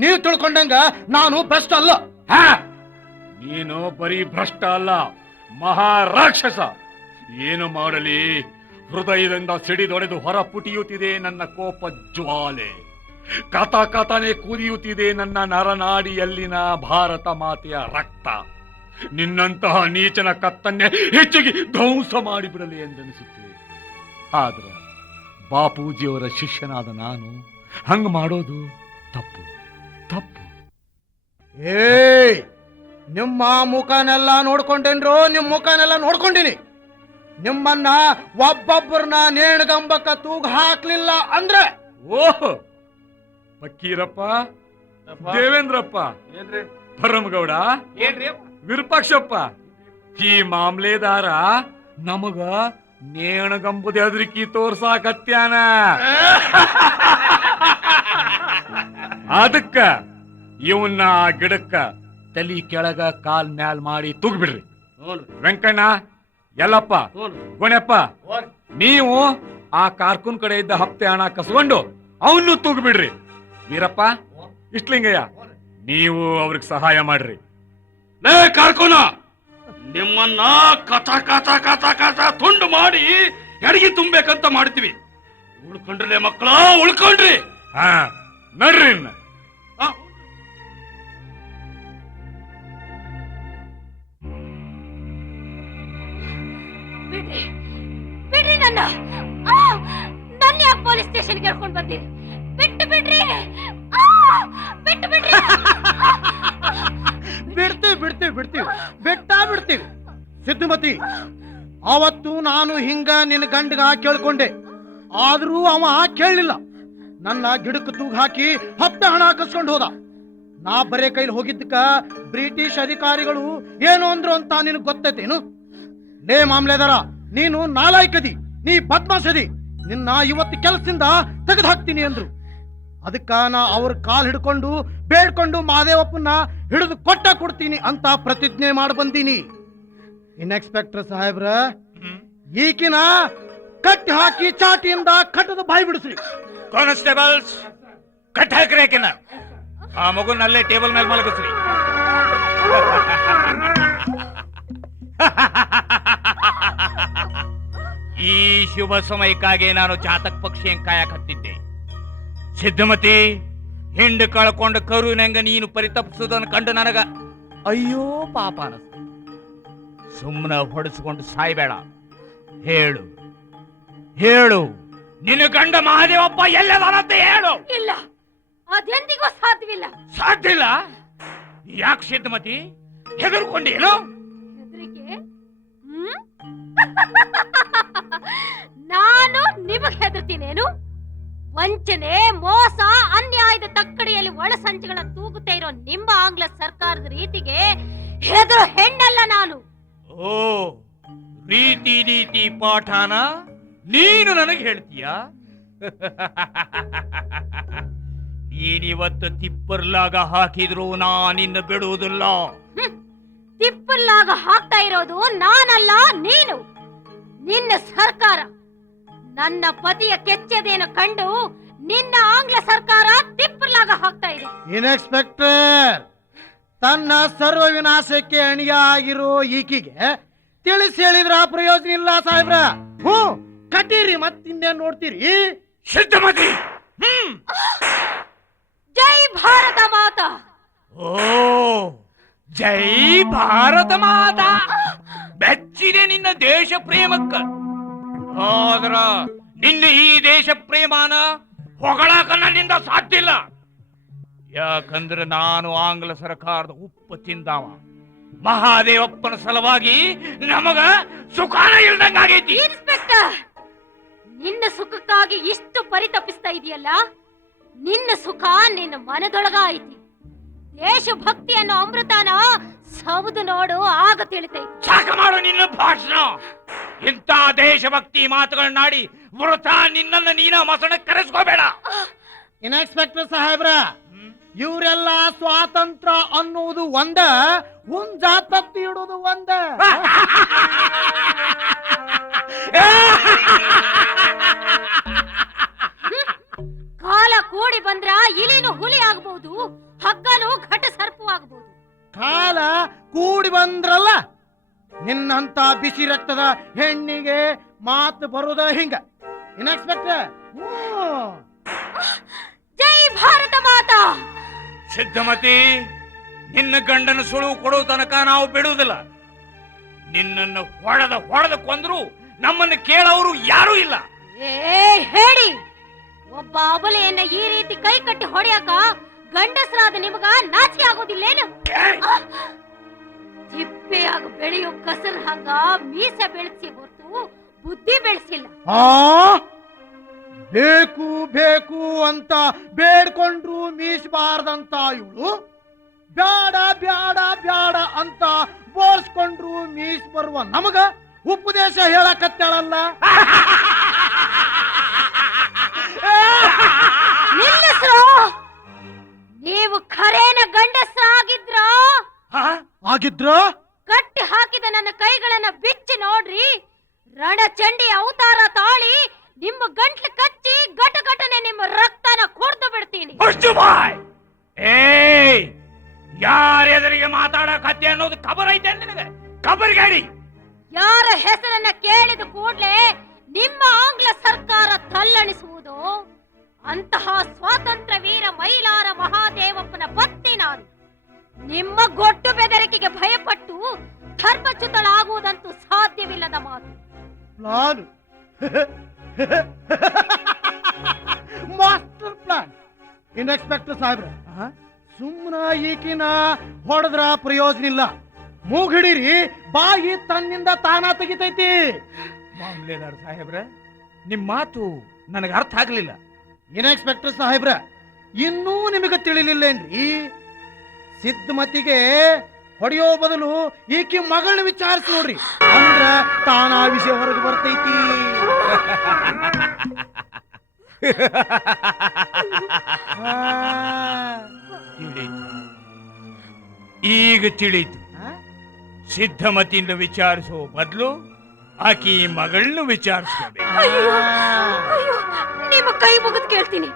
ನೀವು ತಿಳ್ಕೊಂಡಂಗ ನಾನು ಭ್ರಷ್ಟ ಅಲ್ಲ. ನೀನು ಬರೀ ಭ್ರಷ್ಟ ಅಲ್ಲ, ಮಹಾರಾಕ್ಷಸ. ಏನು ಮಾಡಲಿ, ಹೃದಯದಿಂದ ಸಿಡಿದೊಡೆದು ಹೊರ ಪುಟಿಯುತ್ತಿದೆ ನನ್ನ ಕೋಪ ಜ್ವಾಲೆ. ಕಥನೆ ಕುದಿಯುತ್ತಿದೆ ನನ್ನ ನರನಾಡಿಯಲ್ಲಿನ ಭಾರತ ಮಾತೆಯ ರಕ್ತ. ನಿನ್ನಂತಹ ನೀಚನ ಕತ್ತನ್ನೇ ಹೆಚ್ಚಿಗೆ ಧ್ವಂಸ ಮಾಡಿಬಿಡಲಿ ಎಂದೆನಿಸುತ್ತಿದೆ. ಆದ್ರೆ ಬಾಪೂಜಿಯವರ ಶಿಷ್ಯನಾದ ನಾನು ಹಂಗ ಮಾಡೋದು ತಪ್ಪು. ತಪ್ಪು. ನಿಮ್ಮ ಮುಖನೆಲ್ಲ ನೋಡ್ಕೊಂಡೇನ್ರೋ? ನಿಮ್ಮ ಮುಖನೆಲ್ಲ ನೋಡ್ಕೊಂಡಿನಿ. ನಿಮ್ಮನ್ನ ಒಬ್ಬೊಬ್ಬರನ್ನ ನೇಣಗಂಬಕ್ಕ ತೂಗ ಹಾಕ್ಲಿಲ್ಲ ಅಂದ್ರೆ, ಓಹ್ ಫಕೀರಪ್ಪ, ದೇವೇಂದ್ರಪ್ಪ, ಪರಮಗೌಡ ಏನ್ರಿ ವಿರೂಪಾಕ್ಷಪ್ಪ ಈ ಮಾಮ್ಲೇದಾರ ನಮಗ ನೇಣಗಂಬುದ ಹೆದರಿಕಿ ತೋರ್ಸಾಕತ್ಯಾನ. ಅದಕ್ಕ ಇವನ್ನ ಆ ಗಿಡಕ್ಕ ತಲಿ ಕೆಳಗ ಕಾಲ್ ಮ್ಯಾಲ್ ಮಾಡಿ ತುಗ್ಬಿಡ್ರಿ. ವೆಂಕಣ್ಣ, ಯಲ್ಲಪ್ಪ, ಗುಣಪ್ಪ, ನೀವು ಆ ಕಾರ್ಕುನ್ ಕಡೆ ಇದ್ದ ಹಪ್ತೆ ಹಣ ಕಸ್ಕೊಂಡು ಅವನು ತೂಗ್ಬಿಡ್ರಿ. ವೀರಪ್ಪ, ಇಷ್ಟ್ಲಿಂಗಯ್ಯ, ನೀವು ಅವ್ರಿಗೆ ಸಹಾಯ ಮಾಡ್ರಿ. ಲೇ ಕಾರ್ಕೋನ, ನಿಮ್ಮನ್ನ ಕಥ ಕಥ ಕಥ ಕಥ ತುಂಡು ಮಾಡಿ ಎಡಗಿ ತುಂಬೇಕಂತ ಮಾಡ್ತೀವಿ. ಉಳ್ಕೊಂಡ್ರಲೇ ಮಕ್ಕಳ, ಉಳ್ಕೊಂಡ್ರಿ. ಹಾ, ನಡ್ರಿ ಇನ್ನ. ಬಿಡ್ರಿ ಬಿಡ್ರಿ ನನ್ನ ಯಾಕೆ ಪೊಲೀಸ್ ಸ್ಟೇಷನ್ ಕರ್ಕೊಂಡು ಬಂದಿರಿ? ಬಿಟ್ಟು ಬಿಡ್ರಿ, ಬಿಟ್ಟು ಬಿಡ್ರಿ. ಬಿಡ್ತೀವಿ ಬಿಡ್ತೀವಿ. ಸಿದ್ಧಮತಿ, ಅವತ್ತು ನಾನು ಹಿಂಗ ನಿನ್ನ ಗಂಡಗ ಕೇಳ್ಕೊಂಡೆ, ಆದ್ರೂ ಅವ ಕೇಳಲಿಲ್ಲ. ನನ್ನ ಗಿಡಕ್ಕೆ ತೂಗ್ ಹಾಕಿ ಹಪ್ತ ಹಣ ಕಸ್ಕೊಂಡು ಹೋದ. ನಾ ಬರೇ ಕೈಲಿ ಹೋಗಿದ್ದಕ್ಕ ಬ್ರಿಟಿಷ್ ಅಧಿಕಾರಿಗಳು ಏನು ಅಂದ್ರು ಅಂತ ನಿನಗೆ ಗೊತ್ತೈತೇನು? ಲೇ ಮಾಮ್ಲೇದಾರ, ನೀನು ನಾಲಾಯ್ಕದಿ, ನೀ ಬದ್ಮಾಸದಿ, ನಿನ್ನ ಇವತ್ತು ಕೆಲಸದಿಂದ ತೆಗೆದು ಹಾಕ್ತೀನಿ ಅಂದ್ರು. ಅದಕ್ಕ ನಾ ಅವ್ರ ಕಾಲ್ ಹಿಡ್ಕೊಂಡು ಬೇಡ್ಕೊಂಡು ಮಾದೇವಪ್ಪನ ಹಿಡಿದು ಕೊಡ್ತೀನಿ ಅಂತ ಪ್ರತಿಜ್ಞೆ ಮಾಡಿ ಬಂದೀನಿ. ಇನ್ಸ್ಪೆಕ್ಟರ್ ಸಾಹೇಬ್ರ, ಈಕಿನ ಕಟ್ಟಿ ಹಾಕಿ ಚಾಟಿಯಿಂದ ಕಟ್ಟದ ಬಾಯಿ ಬಿಡಿಸ್ರಿ. ಕಾನ್ಸ್ಟೇಬಲ್ಸ್, ಕಟ್ ಹಾಕ್ರಿ ಆಕಿನ. ಆ ಮಗುನಲ್ಲೇ ಟೇಬಲ್ ಮೇಲೆ ಮಲಗಿಸ್ರಿ. ಈ ಶುಭ ಸಮಯಕ್ಕಾಗಿ ನಾನು ಚಾತಕ್ ಪಕ್ಷಿಯನ್ ಕಾಯಕ್ ಹತ್ತಿದ್ದೆ. ಸಿದ್ಧಮತಿ, ಹಿಂಡು ಕಳ್ಕೊಂಡು ಕರುವಿನಂಗ ನೀನು ಪರಿತಪಿಸುವುದನ್ನು ಕಂಡು ನನಗ ಅಯ್ಯೋ ಪಾಪ ಅನಿಸ್ತು. ಸುಮ್ಮನೆ ಹೊಡೆಸ್ಕೊಂಡು ಸಾಯ್ಬೇಡ. ಹೇಳು ಹೇಳು, ನಿನ್ನ ಗಂಡ ಮಹಾದೇವಪ್ಪ ಎಲ್ಲದಾನಂತ ಹೇಳು. ಇಲ್ಲ, ಅದೆಂದಿಗೂ ಸಾಧ್ಯವಿಲ್ಲ. ಸಾಧ್ಯ ಇಲ್ಲ? ಯಾಕೆ ಸಿದ್ಧಮತಿ, ಹೆದರ್ಕೊಂಡೇನು? ಹೆದರಿಕೆ? ನಾನು ನಿಮಗೆ ಹೆದರ್ತೀನೇನು? ವಂಚನೆ, ಮೋಸ, ಅನ್ಯಾಯದ ತಕ್ಕಡಿಯಲ್ಲಿ ಒಳಸಂಚುಗಳ ತೂಗುತ್ತಾ ಇರೋ ನಿಮ್ಮ ಆಂಗ್ಲ ಸರ್ಕಾರದ ರೀತಿಗೆ ಹೆದರು ಹೆಣ್ಣಲ್ಲ ನಾನು. ಓ, ರೀತಿ ಪಾಠಾನ ನೀನು ನನಗೆ ಹೇಳ್ತೀಯ? ನೀನಿವತ್ತು ತಿಪ್ಪರ್ಲಾಗ ಹಾಕಿದ್ರು ನಾನಿನ್ನು ಬಿಡುವುದಿಲ್ಲ. ತಿಪ್ಪರ್ಲಾಗ ಹಾಕ್ತಾ ಇರೋದು ನಾನಲ್ಲ, ನೀನು. ನಿನ್ನ ಸರ್ಕಾರ ನನ್ನ ಪತಿಯ ಕೆಚ್ಚದೇನು ಕಂಡು ನಿನ್ನ ಆಂಗ್ಲ ಸರ್ಕಾರ ತಿಪ್ಪರ್ಲಾಗ ಹಾಕ್ತಾ ಇದೆ. ಇನ್ಸ್ಪೆಕ್ಟರ್, ತನ್ನ ಸರ್ವ ವಿನಾಶಕ್ಕೆ ಅಣಿಯ ಆಗಿರೋ ಈಕಿಗೆ ತಿಳಿಸಿ ಹೇಳಿದ್ರ ಪ್ರಯೋಜನ ಇಲ್ಲ ಸಾಹೇಬ್ರ. ಕಟೀರಿ, ಮತ್ತಿನ್ನೇನ್ ನೋಡ್ತೀರಿ? ಸಿದ್ಧಮತಿ, ಜೈ ಭಾರತ ಮಾತಾ. ಓ, ಜೈ ಭಾರತ ಮಾತಾ. ಬೆಚ್ಚಿದೆ ನಿನ್ನ ದೇಶ ಪ್ರೇಮಕ್ಕ. ಆದ್ರ ನಿನ್ನ ಈ ದೇಶ ಪ್ರೇಮಾನ ಹೊಗಳಾಕ ನನ್ನಿಂದ ಸಾಧ್ಯ ಇಲ್ಲ. ಯಾಕಂದ್ರೆ ನಾನು ಆಂಗ್ಲ ಸರ್ಕಾರದ ಉಪ್ಪು ತಿಂದಾವ. ಮಹಾದೇವಪ್ಪನ ಸಲುವಾಗಿ ನಮಗ ಸುಖಾನ ಇಲ್ದಂಗಾಗೈತಿ. ಇನ್ಸ್ಪೆಕ್ಟರ್, ನಿನ್ನ ಸುಖಕ್ಕಾಗಿ ಇಷ್ಟು ಪರಿತಪಿಸ್ತಾ ಇದೆಯಲ್ಲ, ನಿನ್ನ ಸುಖ ನಿನ್ನ ಮನದೊಳಗ ಐತಿ. ದೇಶಭಕ್ತಿ ಅನ್ನೋ ಅಮೃತನ ಸೌದು ನೋಡು, ಆಗ ತಿಳಿತೈತಿ. ಸಾಕ ಮಾಡು ನಿನ್ನ ಭಾಷಣ. ಇಂಥ ದೇಶಭಕ್ತಿ ಮಾತುಗಳನ್ನಾಡಿ ವೃಥಾ ನಿನ್ನನ್ನು ನೀನ ಮಸಣ ಕರೆಸ್ಕೋಬೇಡ. ಇನ್ಸ್ಪೆಕ್ಟರ್ ಸಾಹೇಬ್ರ, ಇವರೆಲ್ಲ ಸ್ವಾತಂತ್ರ್ಯ ಅನ್ನುವುದು ಒಂದ, ಹುಂಜಾತತ್ತಿ ಇಡುವುದು ಒಂದ. ಕಾಲ ಕೂಡಿ ಬಂದ್ರ ಇಲಿನು ಹುಲಿ ಆಗಬಹುದು, ಹಗ್ಗನು ಘಟ ಸರ್ಪು ಆಗಬಹುದು. ಕಾಲ ಕೂಡಿ ಬಂದ್ರಲ್ಲ, ನಿನ್ನಂತ ಬಿಸಿ ರಕ್ತದ ಹೆಣ್ಣಿಗೆ ಮಾತು ಬರುದ ಹಿಂಗ. ಇನ್ಸ್ಪೆಕ್ಟರ್, ಜೈ ಭಾರತ ಮಾತಾ. ಸಿದ್ಧಮತಿ, ನಿನ್ನ ಗಂಡನ ಸುಳುವು ಕೊಡೋ ತನಕ ನಾವು ಬಿಡುವುದಿಲ್ಲ. ನಿನ್ನನ್ನು ಹೊಡೆದ ಕೊಂದ್ರು ನಮ್ಮನ್ನು ಕೇಳೋರು ಯಾರೂ ಇಲ್ಲ. ಹೇಳಿ, ಒಬ್ಬ ಅಬಲೆಯನ್ನ ಈ ರೀತಿ ಕೈ ಕಟ್ಟಿ ಹೊಡೆಯಕ ಗಂಡಸರಾದ ನಿಮಗ ನಾಚಿಕೆ ಆಗೋದಿಲ್ಲೇನು? ತಿಪ್ಪೆಯಾಗ ಬೆಳೆಯೋ ಕಸರ್ ಹಂಗ ಮೀಸೆ ಬೆಳೆಸಿ ಹೊರತು ಬುದ್ಧಿ ಬೆಳೆಸಿಲ್ಲ. ಬೇಕು ಬೇಕು ಅಂತ ಬೇಡ್ಕೊಂಡ್ರು ಮೀಸಬಾರ್ದಂತ ಇವಳು ಬ್ಯಾಡ ಬ್ಯಾಡ ಬ್ಯಾಡ ಅಂತ ಬೋಳ್ಸ್ಕೊಂಡ್ರು ಮೀಸ್ ಬರುವ ನಮಗ ಉಪದೇಶ ಹೇಳಕತ್ತಾಳಲ್ಲ. ನಿಲ್ಲಿಸ್ರು. ನೀವು ಖರೇನ ಗಂಡಸ್ರಾಗಿದ್ರ ಆಗಿದ್ರ ಕಟ್ಟಿ ಹಾಕಿದ ನನ್ನ ಕೈಗಳನ್ನ ಬಿಚ್ಚಿ ನೋಡ್ರಿ. ರಣಚಂಡಿ ಅವತಾರ ತಾಳಿ ನಿಮ್ಮ ಗಂಟ್ಲು ಕಚ್ಚಿ ಘಟಘಟನೆ ನಿಮ್ಮ ರಕ್ತನ ಕುಡ್ದು ಬಿಡ್ತೀನಿ. ಏಯ್, ಯಾರ ಎದುರಿಗೆ ಮಾತಾಡಕತ್ತೆ ಅನ್ನೋದು ಖಬರ್ ಐತೆ ನಿನಗೆ? ಖಬರ್ ಗಾಡಿ ಯಾರ ಹೆಸರನ್ನ ಕೇಳಿದ ಕೂಡ್ಲೆ ನಿಮ್ಮ ಆಂಗ್ಲ ಸರ್ಕಾರ ತಲ್ಲಣಿಸುವುದು. ಅಂತಹ ಸ್ವಾತಂತ್ರ್ಯ ವೀರ ಮೈಲಾರ ಮಹಾದೇವಪ್ಪನ ಪತ್ನಿ ನಾನು. ನಿಮ್ಮ ಗೊಟ್ಟು ಬೆದರಿಕೆಗೆ ಭಯಪಟ್ಟು ಧರ್ಮಚ್ಯುತಳಾಗುವುದಂತೂ ಸಾಧ್ಯವಿಲ್ಲದ ಮಾತು. Plan master plan. ಇನ್ಸ್ಪೆಕ್ಟರ್ ಸಾಹೇಬ್ರ, ಸುಮ್ಮನ ಈಕಿನ ಹೊಡೆದ್ರ ಪ್ರಯೋಜನ ಇಲ್ಲ. ಮೂಗಿಡಿರಿ, ಬಾಯಿ ತನ್ನಿಂದ ತಾನ ತೆಗಿತೈತಿ. ಮಾಮಲೇದಾರ್ ಸಾಹೇಬ್ರ, ನಿಮ್ ಮಾತು ನನಗೆ ಅರ್ಥ ಆಗ್ಲಿಲ್ಲ. ಇನ್ಸ್ಪೆಕ್ಟರ್ ಸಾಹೇಬ್ರ, ಇನ್ನೂ ನಿಮಗೆ ತಿಳಿಲಿಲ್ಲೇನ್ರಿ? ಸಿದ್ಧಮತಿಗೆ ಹೊಡೆಯೋ ಬದಲು ಈಕಿ ಮಗಳನ್ನ ವಿಚಾರಿಸಿ ನೋಡ್ರಿ, ಅಂದ್ರ ತಾನ ವಿಷಯ ಹೊರಗೆ ಬರ್ತೈತಿ. ಈಗ ತಿಳಿತು. ಸಿದ್ಧಮತಿಯಿಂದ ವಿಚಾರಿಸೋ ಬದಲು ಆಕಿ ಮಗಳನ್ನ ವಿಚಾರಿಸ್ಕೋಬೇಕು. ಅಯ್ಯೋ, ನಿಮ್ಮ ಕೈ ಮುಗಿದ್ ಕೇಳ್ತೀನಿ,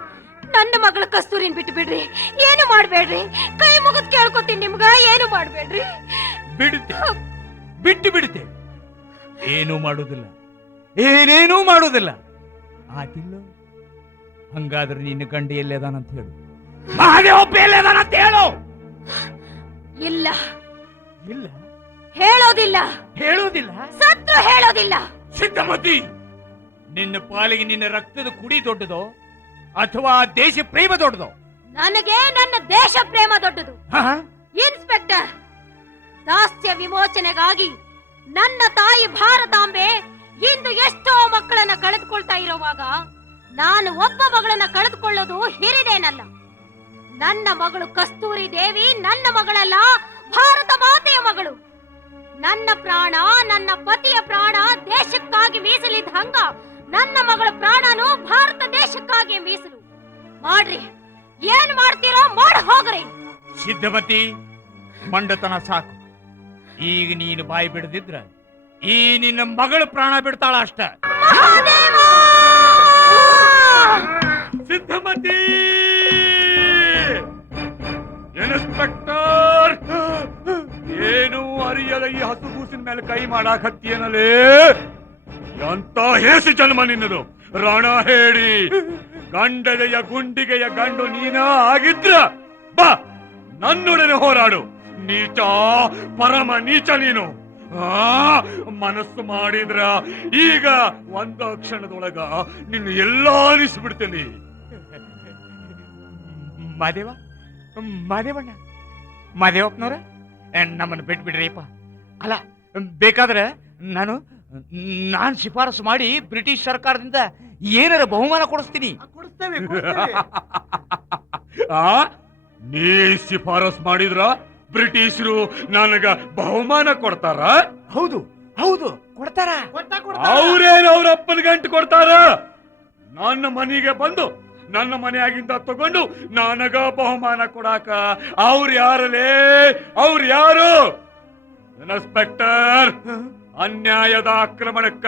ನನ್ನ ಮಗಳ ಕಸ್ತೂರಿನ್ ಬಿಟ್ಟು ಬಿಡ್ರಿ. ಏನು ಮಾಡ್ಬೇಡ್ರಿ, ಕೈ ಮುಗಿದ್ ಕೇಳ್ಕೊತೀನಿ ನಿಮ್ಗ, ಏನು ಮಾಡ್ಬೇಡ್ರಿ. ಬಿಡುತ್ತೆ, ಬಿಟ್ಟು ಬಿಡುತ್ತೆ. ಏನೂ ಮಾಡುದಿಲ್ಲ, ಏನೇನೂ ಮಾಡುದಿಲ್ಲ. ಆತಿಲ್ಲ. ಹಂಗಾದ್ರೆ ನಿನ್ನ ಗಂಡ ಎಲ್ಲದಾನಂತ ಹೇಳು. ಮಹಾದೇವಪ್ಪ ಎಲ್ಲದಾನಂತ ಹೇಳು. ಇಲ್ಲ, ಇಲ್ಲ, ಹೇಳೋದಿಲ್ಲ. ಹೇಳೋದಿಲ್ಲ? ಸತ್ರು ಹೇಳೋದಿಲ್ಲ. ಸಿದ್ಧಮತಿ, ನಿನ್ನ ಪಾಲಿಗೆ ನಿನ್ನ ರಕ್ತದ ಕುಡಿ ದೊಡ್ಡದೋ ಅಥವಾ ದೇಶ ಪ್ರೇಮ ದೊಡ್ಡದೋ? ನನಗೆ ನನ್ನ ದೇಶ ಪ್ರೇಮ ದೊಡ್ಡದು. ಇನ್ಸ್ಪೆಕ್ಟರ್, ದಾಸ್ಯ ವಿಮೋಚನೆಗಾಗಿ ನನ್ನ ತಾಯಿ ಭಾರತಾಂಬೆ ಇಂದು ಎಷ್ಟೋ ಮಕ್ಕಳನ್ನ ಕಳೆದುಕೊಳ್ತಾ ಇರುವಾಗ ನಾನು ಒಬ್ಬ ಮಗಳನ್ನ ಕಳೆದುಕೊಳ್ಳೋದು ಹಿರಿದೇನಲ್ಲ. ನನ್ನ ಮಗಳು ಕಸ್ತೂರಿ ದೇವಿ ನನ್ನ ಮಗಳಲ್ಲ, ಭಾರತ ಮಾತೆಯ ಮಗಳು. ನನ್ನ ಪ್ರಾಣ, ನನ್ನ ಪತಿಯ ಪ್ರಾಣ ದೇಶಕ್ಕಾಗಿ ಮೀಸಲಿದ್ದ ಹಂಗ ನನ್ನ ಮಗಳ ಪ್ರಾಣನು ಭಾರತ ದೇಶಕ್ಕಾಗಿ ಮೀಸಲು. ಮಾಡ್ರಿ, ಏನ್ ಮಾಡ್ತೀರೋ ಮಾಡ ಹೋಗ್ರಿ. ಸಿದ್ಧಮತಿ, ಮಂಡತನ ಸಾಕು. ಈಗ ನೀನು ಬಾಯಿ ಬಿಡದಿದ್ರ ಈ ನಿನ್ನ ಮಗಳು ಪ್ರಾಣ ಬಿಡ್ತಾಳ ಅಷ್ಟ. ಸಿದ್ಧಮತಿ, ಇನ್ಸ್ಪೆಕ್ಟರ್, ಏನು ಅರಿಯದ ಈ ಹಸುಗೂಸಿನ ಮೇಲೆ ಕೈ ಮಾಡಾಕತ್ತೀನಲೇ? ಎಂತ ಹೇಸಿ ಜನ್ಮ ನಿನ್ನದು? ರಣ ಹೇಳಿ ಗಂಡದೆಯ ಗುಂಡಿಗೆಯ ಗಂಡು ನೀನ ಆಗಿದ್ರ ಬಾ ನನ್ನೊಡನೆ ಹೋರಾಡು. ನೀಚ, ಪರಮ ನೀಚ ನೀನು. ಮನಸ್ಸು ಮಾಡಿದ್ರ ಈಗ ಒಂದು ಕ್ಷಣದೊಳಗ ನಿನ್ನ ಎಲ್ಲಾ ಅನಿಸ್ಬಿಡ್ತೇನೆ. ಮಾದೇವ, ಮಾದೇವಣ್ಣ, ಮಾದೇವಪ್ಪನವ್ರ, ನಮ್ಮನ್ನು ಬಿಟ್ಬಿಡ್ರಿಪ್ಪ. ಅಲ್ಲ, ಬೇಕಾದ್ರೆ ನಾನು ಶಿಫಾರಸು ಮಾಡಿ ಬ್ರಿಟಿಷ್ ಸರ್ಕಾರದಿಂದ ಏನಾರ ಬಹುಮಾನ ಕೊಡಿಸ್ತೀನಿ. ಕೊಡಿಸ್ತೇವೆ. ನೀ ಶಿಫಾರಸ್ ಮಾಡಿದ್ರ ಬ್ರಿಟಿಷರು ನನಗ ಬಹುಮಾನ ಕೊಡ್ತಾರ? ಹೌದು, ಹೌದು, ಕೊಡ್ತಾರ. ಅವ್ರೇನು ಅವ್ರ ಅಪ್ಪನ ಗಂಟು ಕೊಡ್ತಾರ? ನನ್ನ ಮನೆಗೆ ಬಂದು ನನ್ನ ಮನೆಯಾಗಿಂದ ತಗೊಂಡು ನನಗ ಬಹುಮಾನ ಕೊಡಾಕ ಅವ್ರು ಯಾರಲೇ? ಅವ್ರು ಯಾರು? ಇನ್ಸ್ಪೆಕ್ಟರ್, ಅನ್ಯಾಯದ ಆಕ್ರಮಣಕ್ಕ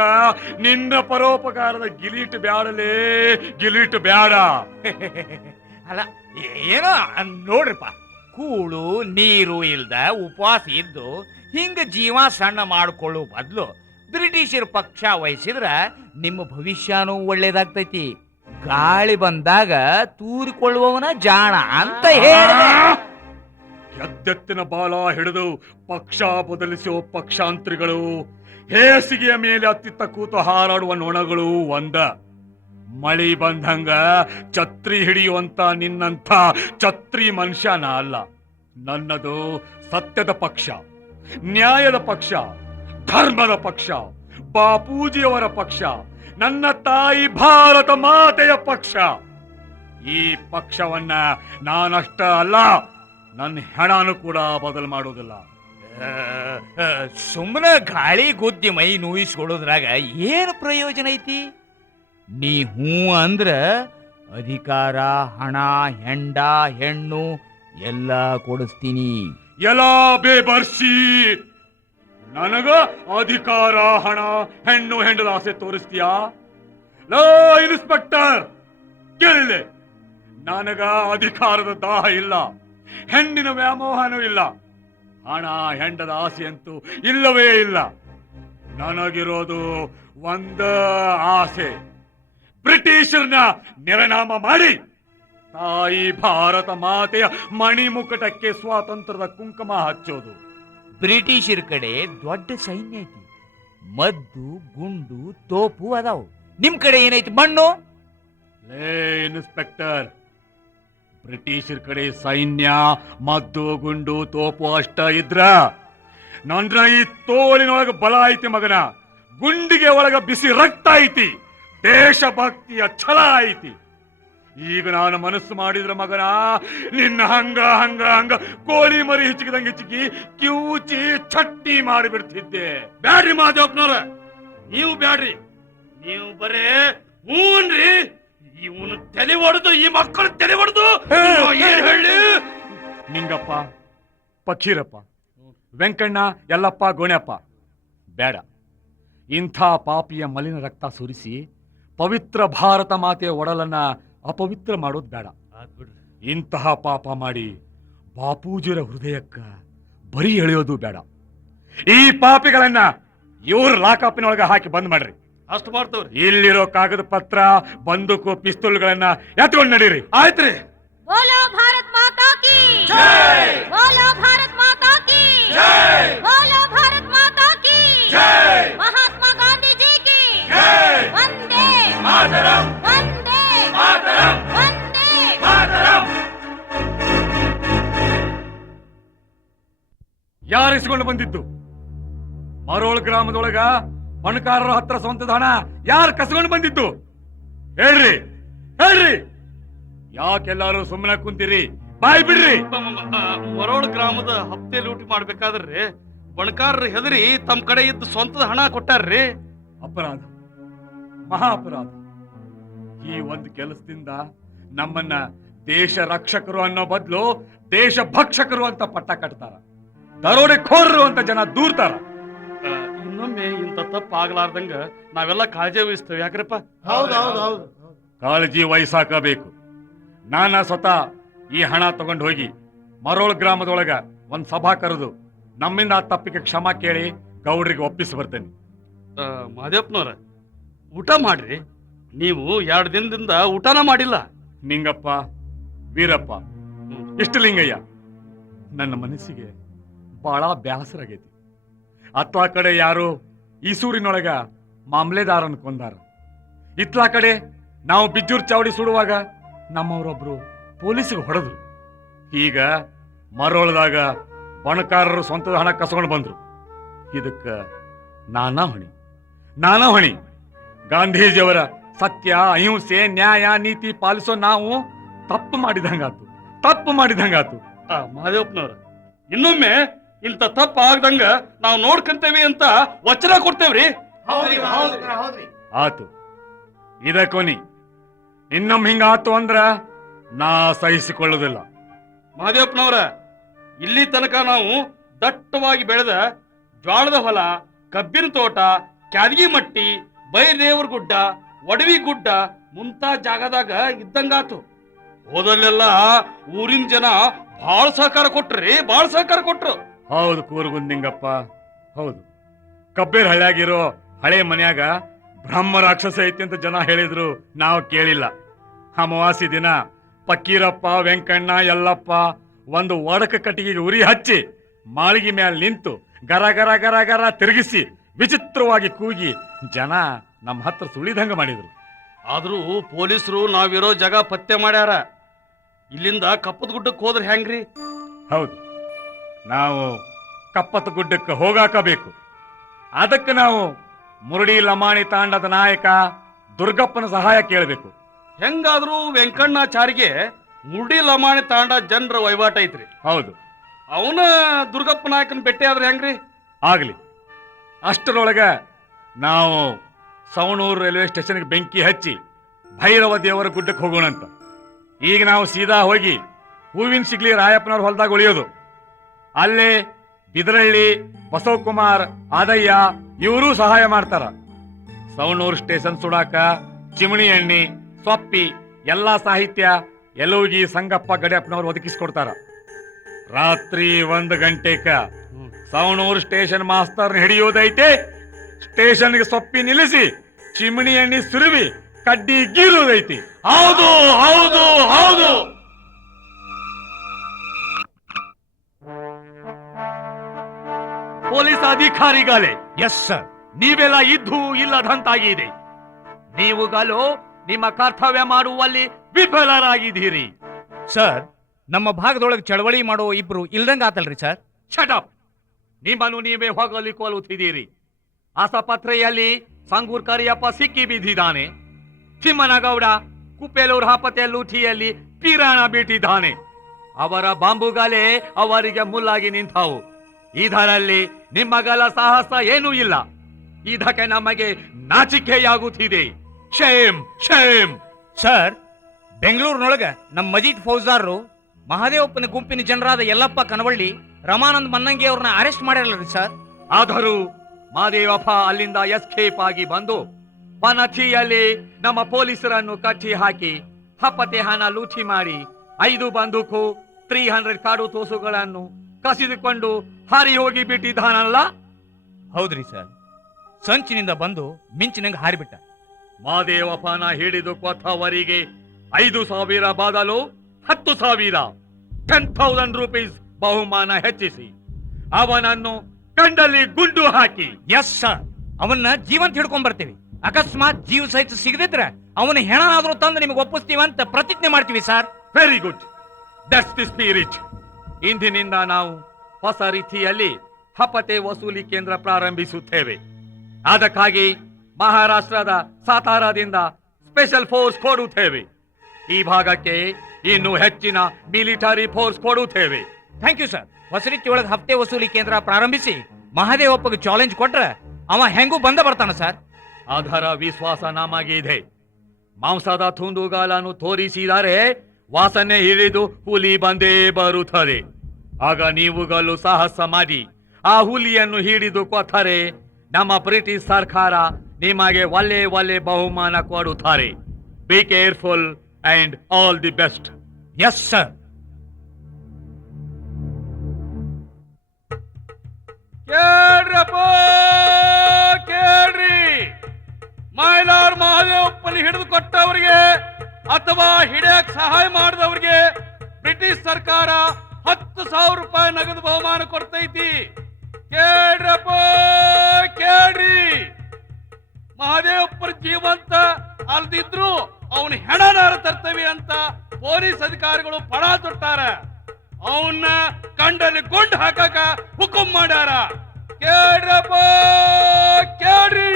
ನಿನ್ನ ಪರೋಪಕಾರದ ಗಿಲೀಟ್ ಬ್ಯಾಡಲೇ, ಗಿಲೀಟ್ ಬ್ಯಾಡ. ಅಲ್ಲ, ಏನೋ ನೋಡ್ರಿಪ್ಪ, ಕೂಳು ನೀರು ಇಲ್ದ ಉಪವಾಸ ಇದ್ದು ಹಿಂಗ ಜೀವ ಸಣ್ಣ ಮಾಡಿಕೊಳ್ಳುವ ಬದಲು ಬ್ರಿಟಿಷರ ಪಕ್ಷ ವಹಿಸಿದ್ರ ನಿಮ್ಮ ಭವಿಷ್ಯನೂ ಒಳ್ಳೇದಾಗ್ತೈತಿ. ಗಾಳಿ ಬಂದಾಗ ತೂರಿಕೊಳ್ಳುವವನ ಜಾಣ ಅಂತ ಹೇಳಿದೆ. ಎದ್ದೆತ್ತಿನ ಬಾಲ ಹಿಡಿದು ಪಕ್ಷ ಬದಲಿಸುವ ಪಕ್ಷಾಂತರಿಗಳು, ಹೇಸಿಗೆಯ ಮೇಲೆ ಅತ್ತಿತ್ತ ಕೂತು ಹಾರಾಡುವ ನೊಣಗಳು ಒಂದ. ಮಳಿ ಬಂದಂಗ ಛತ್ರಿ ಹಿಡಿಯುವಂತ ನಿನ್ನಂಥ ಛತ್ರಿ ಮನುಷ್ಯನ ಅಲ್ಲ. ನನ್ನದು ಸತ್ಯದ ಪಕ್ಷ, ನ್ಯಾಯದ ಪಕ್ಷ, ಧರ್ಮದ ಪಕ್ಷ, ಬಾಪೂಜಿಯವರ ಪಕ್ಷ, ನನ್ನ ತಾಯಿ ಭಾರತ ಮಾತೆಯ ಪಕ್ಷ. ಈ ಪಕ್ಷವನ್ನ ನಾನಷ್ಟ ಅಲ್ಲ, ನನ್ನ ಹೆಣನು ಕೂಡ ಬದಲು ಮಾಡೋದಿಲ್ಲ. ಸುಮ್ಮನೆ ಗಾಳಿ ಗುದ್ದಿ ಮೈ ನೋಯಿಸ್ಕೊಳ್ಳೋದ್ರಾಗ ಏನು ಪ್ರಯೋಜನ ಐತಿ? ನೀ ಹೂ ಅಂದ್ರ ಅಧಿಕಾರ, ಹಣ, ಹೆಂಡ, ಹೆಣ್ಣು ಎಲ್ಲ ಕೊಡಿಸ್ತೀನಿ. ಎಲ್ಲ ಬೇಬರ್ಸಿ ನನಗ ಅಧಿಕಾರ, ಹಣ, ಹೆಣ್ಣು, ಹೆಂಡದ ಆಸೆ ತೋರಿಸ್ತೀಯಾ? ಲೋ ಇನ್ಸ್ಪೆಕ್ಟರ್, ಕೇಳಿಲ್ಲ, ನನಗ ಅಧಿಕಾರದ ದಾಹ ಇಲ್ಲ, ಹೆಣ್ಣಿನ ವ್ಯಾಮೋಹನೂ ಇಲ್ಲ, ಹಣ ಹೆಂಡದ ಆಸೆ ಅಂತೂ ಇಲ್ಲವೇ ಇಲ್ಲ. ನನಗಿರೋದು ಒಂದ ಆಸೆ, ಬ್ರಿಟಿಷರ್ನ ನಿರ್ನಾಮ ಮಾಡಿ ತಾಯಿ ಭಾರತ ಮಾತೆಯ ಮಣಿಮುಕಟಕ್ಕೆ ಸ್ವಾತಂತ್ರ್ಯದ ಕುಂಕುಮ ಹಚ್ಚೋದು. ಬ್ರಿಟಿಷರ ಕಡೆ ದೊಡ್ಡ ಸೈನ್ಯ ಐತಿ, ಮದ್ದು, ಗುಂಡು, ತೋಪು ಅದಾವು. ನಿಮ್ ಕಡೆ ಏನೈತಿ? ಮಣ್ಣು. ಲೇ ಇನ್ಸ್ಪೆಕ್ಟರ್, ಬ್ರಿಟಿಷರ ಕಡೆ ಸೈನ್ಯ, ಮದ್ದು, ಗುಂಡು, ತೋಪು ಅಷ್ಟ ಇದ್ರ ನನ್ನ ಈ ತೋಳಿನೊಳಗ ಬಲ ಐತಿ ಮಗನ, ಗುಂಡಿಗೆ ಒಳಗ ಬಿಸಿ ರಕ್ತ ಐತಿ, ದೇಶಭಕ್ತಿಯ ಛಲ ಐತಿ. ಈಗ ನಾನು ಮನಸ್ಸು ಮಾಡಿದ್ರ ಮಗನ, ನಿನ್ನ ಹಂಗ ಹಂಗ ಹಂಗ ಕೋಳಿ ಮರಿ ಹಿಚ್ಕಿದಂಗೆ ಹಿಚ್ಕಿ ಕಿವುಚಿ ಚಟ್ನಿ ಮಾಡಿಬಿಡ್ತಿದ್ದೆ. ಬ್ಯಾಡ್ರಿ ಮಾದೇವಪ್ಪನವ್ರ, ನೀವು ಬ್ಯಾಡ್ರಿ, ನೀವು ಬರೇ ಹೂನ್ರಿ. ಇವನು ತಲೆ ಹೊಡೆದು, ಈ ಮಕ್ಕಳು ತಲೆ ಹೊಡೆದು ಏನ್ ಹೇಳಿ? ನಿಂಗಪ್ಪ, ಪಕ್ಕೀರಪ್ಪ, ವೆಂಕಣ್ಣ, ಯಲ್ಲಪ್ಪ, ಗೋಣ್ಯಪ್ಪ, ಬೇಡ. ಇಂಥ ಪಾಪಿಯ ಮಲಿನ ರಕ್ತ ಸುರಿಸಿ ಪವಿತ್ರ ಭಾರತ ಮಾತೆಯ ಒಡಲನ್ನ ಅಪವಿತ್ರ ಮಾಡೋದು ಬೇಡ. ಇಂತಹ ಪಾಪ ಮಾಡಿ ಬಾಪೂಜಿರ ಹೃದಯಕ್ಕ ಬರಿ ಎಳೆಯೋದು ಬೇಡ. ಈ ಪಾಪಿಗಳನ್ನ ಇವ್ರ ಲಾಕಪ್ಪಿನೊಳಗ ಹಾಕಿ ಬಂದ್ ಮಾಡ್ರಿ. ಅಷ್ಟು ಮಾಡ್ತವ್ರಿ. ಇಲ್ಲಿರೋ ಕಾಗದ ಪತ್ರ, ಬಂದೂಕು, ಪಿಸ್ತೂಲ್ಗಳನ್ನ ಎತ್ಕೊಂಡು ನಡೀರಿ. ಆಯ್ತ್ರಿ. ಬೋಲೋ ಭಾರತ್ ಮಾತಾ ಕಿ ಜೈ! ಬೋಲೋ ಭಾರತ್ ಮಾತಾ ಕಿ ಜೈ! ಬೋಲೋ ಭಾರತ್ ಮಾತಾ ಕಿ ಜೈ! ಮಹಾತ್ಮ ಗಾಂಧೀಜಿ ಕಿ ಜೈ! ವಂದೇ ಮಾತರಂ! ವಂದೇ ಮಾತರಂ! ವಂದೇ ಮಾತರಂ! ಯಾರಿಸ್ಕೊಂಡು ಬಂದಿದ್ದು? ಮರೋಳ್ ಗ್ರಾಮದೊಳಗ ಬಣಕಾರರ ಹತ್ರ ಸ್ವಂತದ ಹಣ ಯಾರು ಕಸ್ಕೊಂಡು ಬಂದಿದ್ದು? ಹೇಳ್ರಿ, ಹೇಳ್ರಿ. ಯಾಕೆಲ್ಲಾರು ಸುಮ್ಮನೆ ಕುಂತೀರಿ? ಬಾಯ್ ಬಿಡ್ರಿ. ಮರೋಳ್ ಗ್ರಾಮದ ಹಪ್ತೆ ಲೂಟಿ ಮಾಡ್ಬೇಕಾದ್ರಿ ಬಣಕಾರರು ಹೆದರಿ ತಮ್ಮ ಕಡೆ ಇದ್ದು ಸ್ವಂತದ ಹಣ ಕೊಟ್ಟಾರ್ರಿ. ಅಪರಾಧ, ಮಹಾ ಅಪರಾಧ. ಈ ಒಂದು ಕೆಲಸದಿಂದ ನಮ್ಮನ್ನ ದೇಶ ರಕ್ಷಕರು ಅನ್ನೋ ಬದಲು ದೇಶ ಭಕ್ಷಕರು ಅಂತ ಪಟ್ಟ ಕಟ್ತಾರ, ದರೋಡೆಖೋರರು ಅಂತ ಜನ ದೂರ್ತಾರ. ಇನ್ನೊಮ್ಮೆ ಇಂಥ ತಪ್ಪು ಆಗ್ಲಾರ್ದಂಗ ನಾವೆಲ್ಲ ಕಾಳಜಿ ವಹಿಸ್ತೇವೆ. ಯಾಕ್ರಪ್ಪ? ಹೌದು. ಕಾಳಜಿ ವಹಿಸಾಕಬೇಕು. ನಾನ ಸ್ವತಃ ಈ ಹಣ ತಗೊಂಡು ಹೋಗಿ ಮರೋಳ್ ಗ್ರಾಮದೊಳಗ ಒಂದ್ ಸಭಾ ಕರೆದು ನಮ್ಮಿಂದ ಆ ತಪ್ಪಿಗೆ ಕ್ಷಮಾ ಕೇಳಿ ಗೌಡ್ರಿಗೆ ಒಪ್ಪಿಸಿ ಬರ್ತೇನೆ. ಮಾದೇವಪ್ಪನವ್ರ, ಊಟ ಮಾಡ್ರಿ. ನೀವು 2 ದಿನದಿಂದ ಊಟನ ಮಾಡಿಲ್ಲ. ನಿಂಗಪ್ಪ, ವೀರಪ್ಪ, ಇಷ್ಟಲಿಂಗಯ್ಯ, ನನ್ನ ಮನಸ್ಸಿಗೆ ಬಹಳ ಬ್ಯಾಸರಾಗೈತಿ. ಅತ್ಲಾ ಕಡೆ ಯಾರು ಈಸೂರಿನೊಳಗ ಮಾಮ್ಲೆದಾರನ್ ಕೊಂದಾರ, ಇತ್ಲಾ ಕಡೆ ನಾವು ಬಿಜ್ಜೂರ್ ಚಾವಡಿ ಸುಡುವಾಗ ನಮ್ಮವರೊಬ್ರು ಪೊಲೀಸಿಗೆ ಹೊಡೆದ್ರು. ಈಗ ಮರೋಳದಾಗ ಬಣಕಾರರು ಸ್ವಂತದ ಹಣ ಕಸ್ಕೊಂಡು ಬಂದ್ರು. ಇದಕ್ಕ ನಾನಾ ಹೊಣಿ. ಗಾಂಧೀಜಿಯವರ ಸತ್ಯ, ಅಹಿಂಸೆ, ನ್ಯಾಯ, ನೀತಿ ಪಾಲಿಸೋ ನಾವು ತಪ್ಪು ಮಾಡಿದಂಗಾತು. ಮಾದೇವಪ್ಪನವ್ರ, ಇನ್ನೊಮ್ಮೆ ಇಂಥ ತಪ್ಪು ಆಗ್ದಂಗ ನಾವು ನೋಡ್ಕಂತೇವಿ ಅಂತ ವಚನ ಕೊಡ್ತೇವ್ರಿ. ಆತು, ಇದ ಕೊನಿ. ಇನ್ನೊಮ್ಮೆ ಹಿಂಗ ಆತು ಅಂದ್ರ ನಾ ಸಹಿಸಿಕೊಳ್ಳುವುದಿಲ್ಲ. ಮಾದೇವಪ್ಪನವ್ರ, ಇಲ್ಲಿ ತನಕ ನಾವು ದಟ್ಟವಾಗಿ ಬೆಳೆದ ಜ್ವಾಳದ ಹೊಲ, ಕಬ್ಬಿನ ತೋಟ, ಕ್ಯಾದಗಿ ಮಟ್ಟಿ, ಬೈದೇವ್ರ ಗುಡ್ಡ, ಒಡವಿ ಗುಡ್ಡ ಮುಂತಾದ ಜಾಗದಾಗ ಇದ್ದಂಗಾತು. ಹೋದಲ್ಲೆಲ್ಲ ಊರಿನ ಜನ ಬಹಳ ಸಹಕಾರ ಕೊಟ್ರು. ಹೌದು ಕೂರ್ಗುಂದಿಂಗಪ್ಪ, ಹೌದು. ಕಬ್ಬೇರ್ ಹಳ್ಳಿಯಾಗಿರೋ ಹಳೆ ಮನ್ಯಾಗ ಬ್ರಹ್ಮ ರಾಕ್ಷಸ ಐತಿ ಅಂತ ಜನ ಹೇಳಿದ್ರು, ನಾವು ಕೇಳಿಲ್ಲ. ಅಮಾವಾಸ್ಯೆ ದಿನ ಪಕ್ಕೀರಪ್ಪ, ವೆಂಕಣ್ಣ, ಯಲ್ಲಪ್ಪ ಒಂದು ಒಡಕ ಕಟ್ಟಿಗೆಗೆ ಉರಿ ಹಚ್ಚಿ ಮಾಳಿಗೆ ಮೇಲೆ ನಿಂತು ಗರ ಗರ ಗರ ಗರ ತಿರುಗಿಸಿ ವಿಚಿತ್ರವಾಗಿ ಕೂಗಿ ಜನ ನಮ್ಮ ಹತ್ರ ಸುಳಿದಂಗ ಮಾಡಿದ್ರು. ಆದ್ರೂ ಪೊಲೀಸರು ನಾವಿರೋ ಜಾಗ ಪತ್ತೆ ಮಾಡ್ಯಾರ. ಇಲ್ಲಿಂದ ಕಪ್ಪದ ಗುಡ್ಡಕ್ಕೆ ಹೋದ್ರೆ ಹೆಂಗ್ರಿ? ಹೌದು, ನಾವು ಕಪ್ಪತ್ತ ಗುಡ್ಡಕ್ಕೆ ಹೋಗಾಕಬೇಕು. ಅದಕ್ಕೆ ನಾವು ಮುರುಡಿ ಲಮಾಣಿ ತಾಂಡದ ನಾಯಕ ದುರ್ಗಪ್ಪನ ಸಹಾಯ ಕೇಳಬೇಕು. ಹೆಂಗಾದ್ರೂ ವೆಂಕಣ್ಣಾಚಾರಿಗೆ ಮುಡಿ ಲಮಾಣಿ ತಾಂಡ ಜನರ ವಹಿವಾಟ ಐತ್ರಿ. ಹೌದು, ಅವನ ದುರ್ಗಪ್ಪ ನಾಯಕನ ಭೇಟಿ ಆದ್ರೆ ಹೆಂಗ್ರಿ? ಆಗ್ಲಿ. ಅಷ್ಟರೊಳಗ ನಾವು ಸವಣೂರು ರೈಲ್ವೆ ಸ್ಟೇಷನ್ಗೆ ಬೆಂಕಿ ಹಚ್ಚಿ ಭೈರವ ದೇವರ ಗುಡ್ಡಕ್ಕೆ ಹೋಗೋಣಂತ. ಈಗ ನಾವು ಸೀದಾ ಹೋಗಿ ಹೂವಿನ ಸಿಗ್ಲಿ ರಾಯಪ್ಪನವ್ರ ಹೊಲದಾಗ ಉಳಿಯೋದು. ಅಲ್ಲೇ ಬಿದರಳ್ಳಿ, ಬಸವಕುಮಾರ್, ಆದಯ್ಯ ಇವರೂ ಸಹಾಯ ಮಾಡ್ತಾರ. ಸವಣೂರು ಸ್ಟೇಷನ್ ಸುಡಾಕ ಚಿಮಣಿ ಎಣ್ಣೆ, ಸೊಪ್ಪಿ, ಎಲ್ಲಾ ಸಾಹಿತ್ಯ ಎಲ್ಲೋಗಿ ಸಂಗಪ್ಪ ಗಡಿಯಪ್ಪನವ್ರು ಒದಗಿಸ್ಕೊಡ್ತಾರ. ರಾತ್ರಿ 1 ಗಂಟೆಕ ಸವಣೂರು ಸ್ಟೇಷನ್ ಮಾಸ್ತರ್ನ ಹಿಡಿಯೋದೈತೆ. ಸ್ಟೇಷನ್ಗೆ ಸೊಪ್ಪಿ ನಿಲ್ಲಿಸಿ ಚಿಮಣಿ ಎಣ್ಣೆ ಸುರುವಿ ಕಡ್ಡಿ ಗೀರುವುದೈತಿ. ಹೌದು ಹೌದು ಹೌದು. ಪೊಲೀಸ್ ಅಧಿಕಾರಿಗಳೇ, ಎಸ್ ಸರ್. ನೀವೆಲ್ಲ ಇದ್ದು ಇಲ್ಲದಂತಾಗಿದೆ. ನೀವುಗಳು ನಿಮ್ಮ ಕರ್ತವ್ಯ ಮಾಡುವಲ್ಲಿ ವಿಫಲರಾಗಿದ್ದೀರಿ. ಸರ್, ನಮ್ಮ ಭಾಗದೊಳಗೆ ಚಳವಳಿ ಮಾಡೋ ಇಬ್ರು ಇಲ್ದಂಗ ಆತಲ್ರಿ ಸರ್. ಶಟಪ್! ನಿಮ್ಮನ್ನು ನೀವೇ ಹೊಗಳಿಕೊಳ್ಳುತ್ತಿದ್ದೀರಿ. ಆಸ್ಪತ್ರೆಯಲ್ಲಿ ಸಂಗೂರ್ ಕರಿಯಪ್ಪ ಸಿಕ್ಕಿ ಬಿದ್ದಿದ್ದಾನೆ. ತಿಮ್ಮನಗೌಡ ಕುಪ್ಪೇಲೂರು ಹಾಪತೆ ಲೂಟಿಯಲ್ಲಿ ಪೀರಾಣ ಬಿಟ್ಟಿದ್ದಾನೆ. ಅವರ ಬಾಂಬುಗಳೇ ಅವರಿಗೆ ಮುಲ್ಲಾಗಿ ನಿಂತವು. ಇದರಲ್ಲಿ ನಿಮ್ಮಗಳ ಸಾಹಸ ಏನೂ ಇಲ್ಲ. ಇದಕ್ಕೆ ನಮಗೆ ನಾಚಿಕೆಯಾಗುತ್ತಿದೆ. Shame shame! ಸರ್, ಬೆಂಗಳೂರಿನೊಳಗ ನಮ್ಮ ಮಜೀದ್ ಫೌಜ್ದಾರರು ಮಹಾದೇವಪ್ಪನ ಗುಂಪಿನ ಜನರಾದ ಯಲ್ಲಪ್ಪ ಕನವಳ್ಳಿ, ರಮಾನಂದ್ ಮನ್ನಂಗಿ ಅವ್ರನ್ನ ಅರೆಸ್ಟ್ ಮಾಡಿರಲ್ರಿ ಸರ್. ಆದರೂ ಮಾದೇವಪ್ಪ ಅಲ್ಲಿಂದ ಎಸ್ಕೇಪ್ ಆಗಿ ಬಂದು ಪನಥಿಯಲ್ಲಿ ನಮ್ಮ ಪೊಲೀಸರನ್ನು ಕಟ್ಟಿ ಹಾಕಿ ಹಪ್ಪತೆ ಹಣ ಲೂಟಿ ಮಾಡಿ 5 ಬಂದೂಕು 300 ಕಾಡು ತೋಸುಗಳನ್ನು ಕಸಿದುಕೊಂಡು ಹಾರಿ ಹೋಗಿ ಬಿಟ್ಟಿದ್ದಾನಲ್ಲ. ಹೌದ್ರಿ ಸರ್. ಸಂಚಿನಿಂದ ಬಂದು ಮಿಂಚಿನಂಗ ಹಾರಿಬಿಟ್ಟ. ಮಾದೇವಪ್ಪನ ಹಿಡಿದು ಕೊತ್ತವರಿಗೆ 5,000 ಬದಲು 10,000 10,000 ರೂಪೀಸ್ ಬಹುಮಾನ ಹೆಚ್ಚಿಸಿ ಅವನನ್ನು ಕಂಡಲ್ಲಿ ಗುಂಡು ಹಾಕಿ. ಎಸ್ ಸರ್, ಅವನ್ನ ಜೀವಂತ ಹಿಡ್ಕೊಂಡ್ ಬರ್ತೀವಿ. ಅಕಸ್ಮಾತ್ ಜೀವ ಸಹಿತ ಸಿಗದಿದ್ರೆ ಅವನ ಹೆಣನಾದ್ರೂ ತಂದು ನಿಮಗೆ ಒಪ್ಪಿಸ್ತೀವಿ ಅಂತ ಪ್ರತಿಜ್ಞೆ ಮಾಡ್ತೀವಿ sir. Very good, that's the spirit. ಇಂದಿನಿಂದ ನಾವು ಹೊಸ ರೀತಿಯಲ್ಲಿ ಹಪತೆ ವಸೂಲಿ ಕೇಂದ್ರ ಪ್ರಾರಂಭಿಸುತ್ತೇವೆ. ಅದಕ್ಕಾಗಿ ಮಹಾರಾಷ್ಟ್ರದ ಸಾತಾರದಿಂದ ಸ್ಪೆಷಲ್ ಫೋರ್ಸ್ ಕೊಡುತ್ತೇವೆ. ಈ ಭಾಗಕ್ಕೆ ಇನ್ನು ಹೆಚ್ಚಿನ ಮಿಲಿಟರಿ ಫೋರ್ಸ್ ಕೊಡುತ್ತೇವೆ. Thank you sir. ಹೊಸ ರೀತಿ ಒಳಗೆ ಹಪ್ತೆ ವಸೂಲಿ ಕೇಂದ್ರ ಪ್ರಾರಂಭಿಸಿ ಮಹಾದೇವಪ್ಪಗೆ ಚಾಲೆಂಜ್ ಕೊಟ್ರೆ ಅವ ಹೆಂಗೂ ಬಂದ ಬರ್ತಾನ ಸರ್. ಅದರ ವಿಶ್ವಾಸ ನಮಗಿದೆ. ಮಾಂಸದ ತುಂಡುಗಾಲನ್ನು ತೋರಿಸಿದರೆ ವಾಸನೆ ಹಿಡಿದು ಹುಲಿ ಬಂದೇ ಬರುತ್ತದೆ. ಆಗ ನೀವುಗಳು ಸಾಹಸ ಮಾಡಿ ಆ ಹುಲಿಯನ್ನು ಹಿಡಿದು ಕೊತ್ತರೆ ನಮ್ಮ ಬ್ರಿಟಿಷ್ ಸರ್ಕಾರ ನಿಮಗೆ ಒಳ್ಳೆ ಒಳ್ಳೆ ಬಹುಮಾನ ಕೊಡುತ್ತಾರೆ. Be careful and all the best. Yes sir. ಕೇಳ್ರಪ್ಪ ಕೇಳ್ರಿ. ಮೈಲಾರ್ ಮಹಾದೇವಪ್ಪನ ಹಿಡಿದು ಕೊಟ್ಟವರಿಗೆ ಅಥವಾ ಹಿಡಿಯಕ್ ಸಹಾಯ ಮಾಡಿದವರಿಗೆ ಬ್ರಿಟಿಷ್ ಸರ್ಕಾರ 10,000 ರೂಪಾಯಿ ನಗದು ಬಹುಮಾನ ಕೊಡ್ತೈತಿ. ಕೇಳ್ರಪ್ಪ ಕೇಳ್ರಿ. ಮಹಾದೇವಪ್ಪನ ಜೀವಂತ ಅಲ್ದಿದ್ರು ಅವನ ಹೆಣನಾರ ತರ್ತವಿ ಅಂತ ಪೊಲೀಸ್ ಅಧಿಕಾರಿಗಳು ಪಣ ತೊಟ್ಟಾರ. ಅವನ್ನ ಕಂಡಲ್ಲಿ ಗುಂಡು ಹಾಕಕ ಹುಕುಂ ಮಾಡ್ಯಾರ. ಕೇಳ್ರಪ್ಪ ಕೇಳ್ರಿ.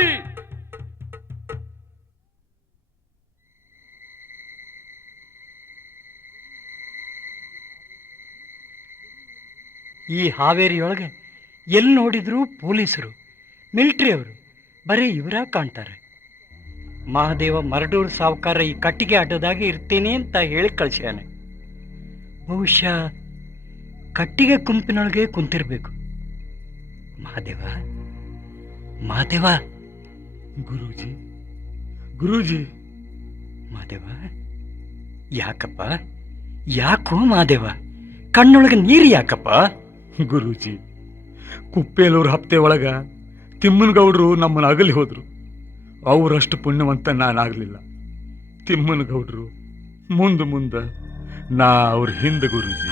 ಈ ಹಾವೇರಿಯೊಳಗೆ ಎಲ್ಲಿ ನೋಡಿದ್ರು ಪೊಲೀಸರು, ಮಿಲಿಟ್ರಿಯವರು, ಬರೀ ಇವರ ಕಾಣ್ತಾರೆ. ಮಹಾದೇವ ಮರಡೂರು ಸಾವುಕಾರ ಈ ಕಟ್ಟಿಗೆ ಅಡ್ಡದಾಗೆ ಇರ್ತೀನಿ ಅಂತ ಹೇಳಿ ಕಳಿಸ್ಯಾನೆ. ಬಹುಶಃ ಕಟ್ಟಿಗೆ ಗುಂಪಿನೊಳಗೆ ಕುಂತಿರ್ಬೇಕು. ಮಹಾದೇವ ಮಹಾದೇವ ಗುರೂಜಿ ಗುರೂಜಿ. ಮಹಾದೇವ ಯಾಕಪ್ಪ? ಯಾಕೋ ಮಹಾದೇವ ಕಣ್ಣೊಳಗೆ ನೀರು ಯಾಕಪ್ಪ? ಗುರೂಜಿ, ಕುಪ್ಪೇಲೂರು ಹಪ್ತೆ ಒಳಗ ತಿಮ್ಮನಗೌಡರು ನಮ್ಮನ್ನು ಅಗಲಿ ಹೋದ್ರು. ಅವರಷ್ಟು ಪುಣ್ಯವಂತ ನಾನಾಗಲಿಲ್ಲ. ತಿಮ್ಮನಗೌಡರು ಮುಂದೆ ನಾ ಅವ್ರ ಹಿಂದೆ. ಗುರೂಜಿ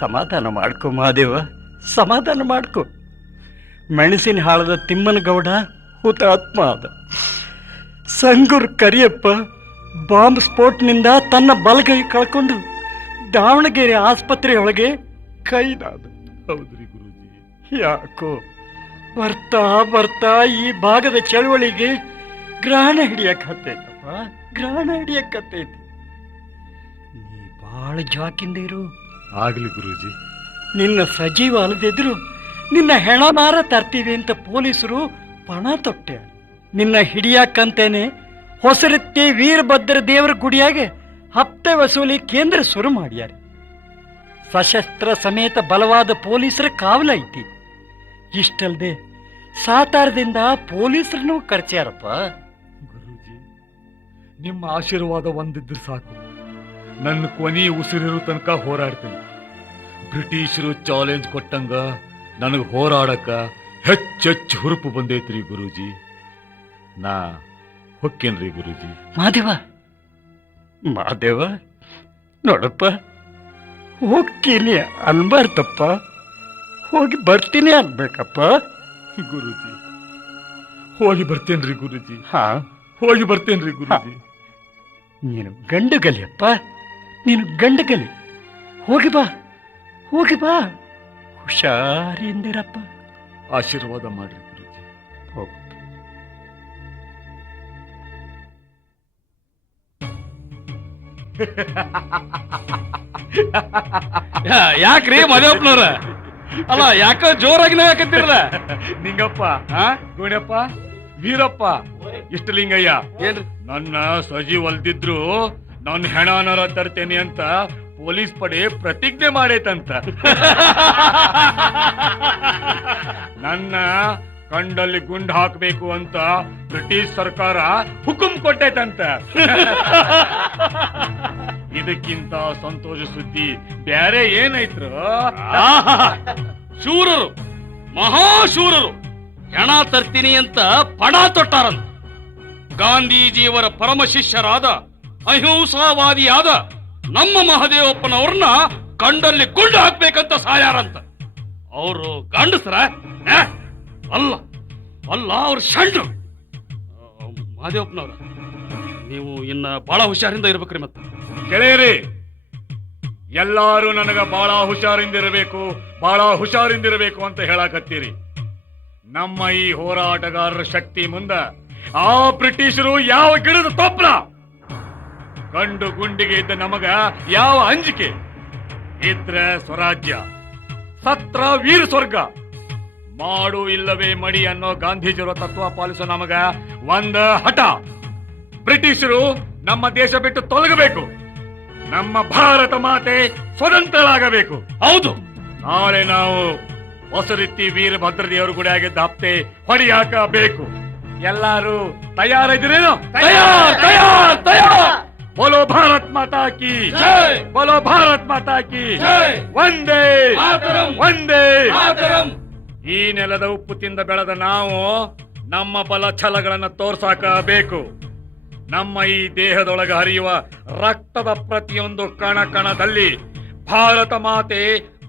ಸಮಾಧಾನ ಮಾಡ್ಕೊ ಮಹಾದೇವ, ಸಮಾಧಾನ ಮಾಡ್ಕೊ. ಮೆಣಸಿನ ಹಾಳದ ತಿಮ್ಮನಗೌಡ ಹುತಾತ್ಮ ಆದ. ಸಂಗೂರ್ ಕರಿಯಪ್ಪ ಬಾಂಬ್ ಸ್ಫೋಟ್ನಿಂದ ತನ್ನ ಬಲಗೈ ಕಳ್ಕೊಂಡು ದಾವಣಗೆರೆ ಆಸ್ಪತ್ರೆಯೊಳಗೆ ಕೈದಾದ. ಹೌದ್ರಿ ಗುರೂಜಿ. ಯಾಕೋ ಬರ್ತಾ ಬರ್ತಾ ಈ ಭಾಗದ ಚಳವಳಿಗೆ ಗ್ರಹಣ ಹಿಡಿಯಕತ್ತೈತಪ್ಪ, ಗ್ರಹಣ ಹಿಡಿಯಕತ್ತೈತಿ. ನೀ ಭಾಳ ಜಾಕಿಂದ ಇರು. ಆಗ್ಲಿ ಗುರೂಜಿ. ನಿನ್ನ ಸಜೀವ ಅಲ್ಲದಿದ್ರು ನಿನ್ನ ಹೆಣ ಮಾರ ತರ್ತೀವಿ ಅಂತ ಪೊಲೀಸರು ಪಣ ತೊಟ್ಟೆ. ನಿನ್ನ ಹಿಡಿಯಾಕಂತೇನೆ ಹೊಸರತ್ತಿ ವೀರಭದ್ರ ದೇವರ ಗುಡಿಯಾಗೆ ಹಪ್ತೆ ವಸೂಲಿ ಕೇಂದ್ರ ಶುರು ಮಾಡ್ಯಾರ. ಸಶಸ್ತ್ರ ಸಮೇತ ಬಲವಾದ ಪೊಲೀಸರ ಕಾವಲ ಐತಿ. ಇಷ್ಟಲ್ದೆ ಸಾತಾರದಿಂದ ಪೊಲೀಸರನ್ನು ಕರ್ಚ್ಯಾರಪ್ಪ. ಗುರೂಜಿ, ನಿಮ್ಮ ಆಶೀರ್ವಾದ ಒಂದಿದ್ರೆ ಸಾಕು. ನನ್ನ ಕೊನೆ ಉಸಿರಿರೋ ತನಕ ಹೋರಾಡ್ತೀನಿ. ಬ್ರಿಟಿಷರು ಚಾಲೆಂಜ್ ಕೊಟ್ಟಂಗ ನನಗೆ ಹೋರಾಡಕ ಹೆಚ್ಚೆಚ್ಚು ಹುರುಪು ಬಂದೈತ್ರಿ ಗುರೂಜಿ. ನಾ ಹೊಕ್ಕೇನ್ರಿ ಗುರೂಜಿ. ಮಾದೇವ ನೋಡಪ್ಪ, ಹೋಗ್ತೀನಿ ಅನ್ಬಾರ್ದಪ್ಪ, ಹೋಗಿ ಬರ್ತೀನಿ ಅನ್ಬೇಕಪ್ಪ. ಗುರೂಜಿ, ಹೋಗಿ ಬರ್ತೇನ್ರಿ ಗುರೂಜಿ. ಹಾ, ಹೋಗಿ ಬರ್ತೇನ್ರಿ ಗುರೂಜಿ. ನೀನು ಗಂಡುಗಲಿಯಪ್ಪ, ನೀನು ಗಂಡುಗಲಿ. ಹೋಗಿ ಬಾ, ಹೋಗಿ ಬಾ, ಹುಷಾರಿಂದಿರಪ್ಪ. ಆಶೀರ್ವಾದ ಮಾಡ್ರಿ ಗುರೂಜಿ. ಹೋಗು. ಯಾಕ್ರಿ ಮದೇವಪ್ಪನವ್ರ? ಅಲ್ಲ ಯಾಕ ಜೋರಾಗಿ ನಗಾಕತ್ತೀರಲ್ಲ? ನಿಂಗಪ್ಪ, ಗುಣಪ್ಪ, ವೀರಪ್ಪ, ಇಷ್ಟಲಿಂಗಯ್ಯ, ನನ್ನ ಸಜೀವ್ ಅಲ್ದಿದ್ರು ನನ್ನ ಹೆಣನರ ತರ್ತೇನೆ ಅಂತ ಪೊಲೀಸ್ ಪಡೆ ಪ್ರತಿಜ್ಞೆ ಮಾಡೈತಂತ. ನನ್ನ ಕಂಡಲ್ಲಿ ಗುಂಡು ಹಾಕಬೇಕು ಅಂತ ಬ್ರಿಟಿಷ್ ಸರ್ಕಾರ ಹುಕುಂ ಕೊಟ್ಟೈತಂತ. ಇದಕ್ಕಿಂತ ಸಂತೋಷ ಸುದ್ದಿ ಬ್ಯಾರೆ ಏನೈತ್ರು? ಶೂರರು, ಮಹಾಶೂರರು ಹೆಣ ತರ್ತೀನಿ ಅಂತ ಪಣ ತೊಟ್ಟಾರಂತ. ಗಾಂಧೀಜಿಯವರ ಪರಮ ಶಿಷ್ಯರಾದ ಅಹಿಂಸಾವಾದಿಯಾದ ನಮ್ಮ ಮಹದೇವಪ್ಪನವ್ರನ್ನ ಕಂಡಲ್ಲಿ ಗುಂಡು ಹಾಕ್ಬೇಕಂತ ಸಾಯಾರಂತ. ಅವರು ಗಂಡಸ್ರ? ಅಲ್ಲ ಅಲ್ಲ, ಅವ್ರ ಷಂಡ್ರು. ಮಹದೇವಪ್ಪನವ್ರ, ನೀವು ಇನ್ನ ಬಹಳ ಹುಷಾರಿಂದ ಇರ್ಬೇಕ್ರಿ. ಮತ್ತೆ ಗೆಳೆಯರಿ, ಎಲ್ಲಾರು ನನಗ ಬಹಳ ಹುಷಾರಿಂದಿರಬೇಕು, ಬಹಳ ಹುಷಾರಿಂದಿರಬೇಕು ಅಂತ ಹೇಳಕತ್ತೀರಿ. ನಮ್ಮ ಈ ಹೋರಾಟಗಾರರ ಶಕ್ತಿ ಮುಂದ ಆ ಬ್ರಿಟಿಷರು ಯಾವ ಗಿಡದ ತೊಪ್ಪಲ? ಗಂಡು ಗುಂಡಿಗೆ ಇದ್ದ ನಮಗ ಯಾವ ಅಂಜಿಕೆ? ಇದ್ರ ಸ್ವರಾಜ್ಯ, ಸತ್ರ ವೀರ ಸ್ವರ್ಗ, ಮಾಡು ಇಲ್ಲವೇ ಮಡಿ ಅನ್ನೋ ಗಾಂಧೀಜಿಯವರ ತತ್ವ ಪಾಲಿಸೋ ನಮಗ ಒಂದ ಹಠ. ಬ್ರಿಟಿಷರು ನಮ್ಮ ದೇಶ ಬಿಟ್ಟು ತೊಲಗಬೇಕು, ನಮ್ಮ ಭಾರತ ಮಾತೆ ಸ್ವತಂತ್ರಳಾಗಬೇಕು. ಹೌದು, ನಾಳೆ ನಾವು ಹೊಸ ರೀತಿ ವೀರಭದ್ರ ದೇವರ ಗುಡಿಯಾಗಿದ್ದ ಹಪ್ತೆ ಹೊಡೆಯಾಕಬೇಕು. ಎಲ್ಲಾರು ತಯಾರಿದ್ದೀರೇನು? ತಯಾರ್ ತಯಾರ್ ತಯಾರ್. बोलो भारत माता की जय, बोलो भारत माता की जय, ವಂದೇ ಮಾತರಂ, ವಂದೇ ಮಾತರಂ. ಈ ನೆಲದ ಉಪ್ಪು ತಿಂದ ಬೆಳೆದ ನಾವು ನಮ್ಮ ಬಲ ಛಲಗಳನ್ನ ತೋರ್ಸಾಕಬೇಕು. ನಮ್ಮ ಈ ದೇಹದೊಳಗ ಹರಿಯುವ ರಕ್ತದ ಪ್ರತಿಯೊಂದು ಕಣ ಕಣದಲ್ಲಿ ಭಾರತ ಮಾತೆ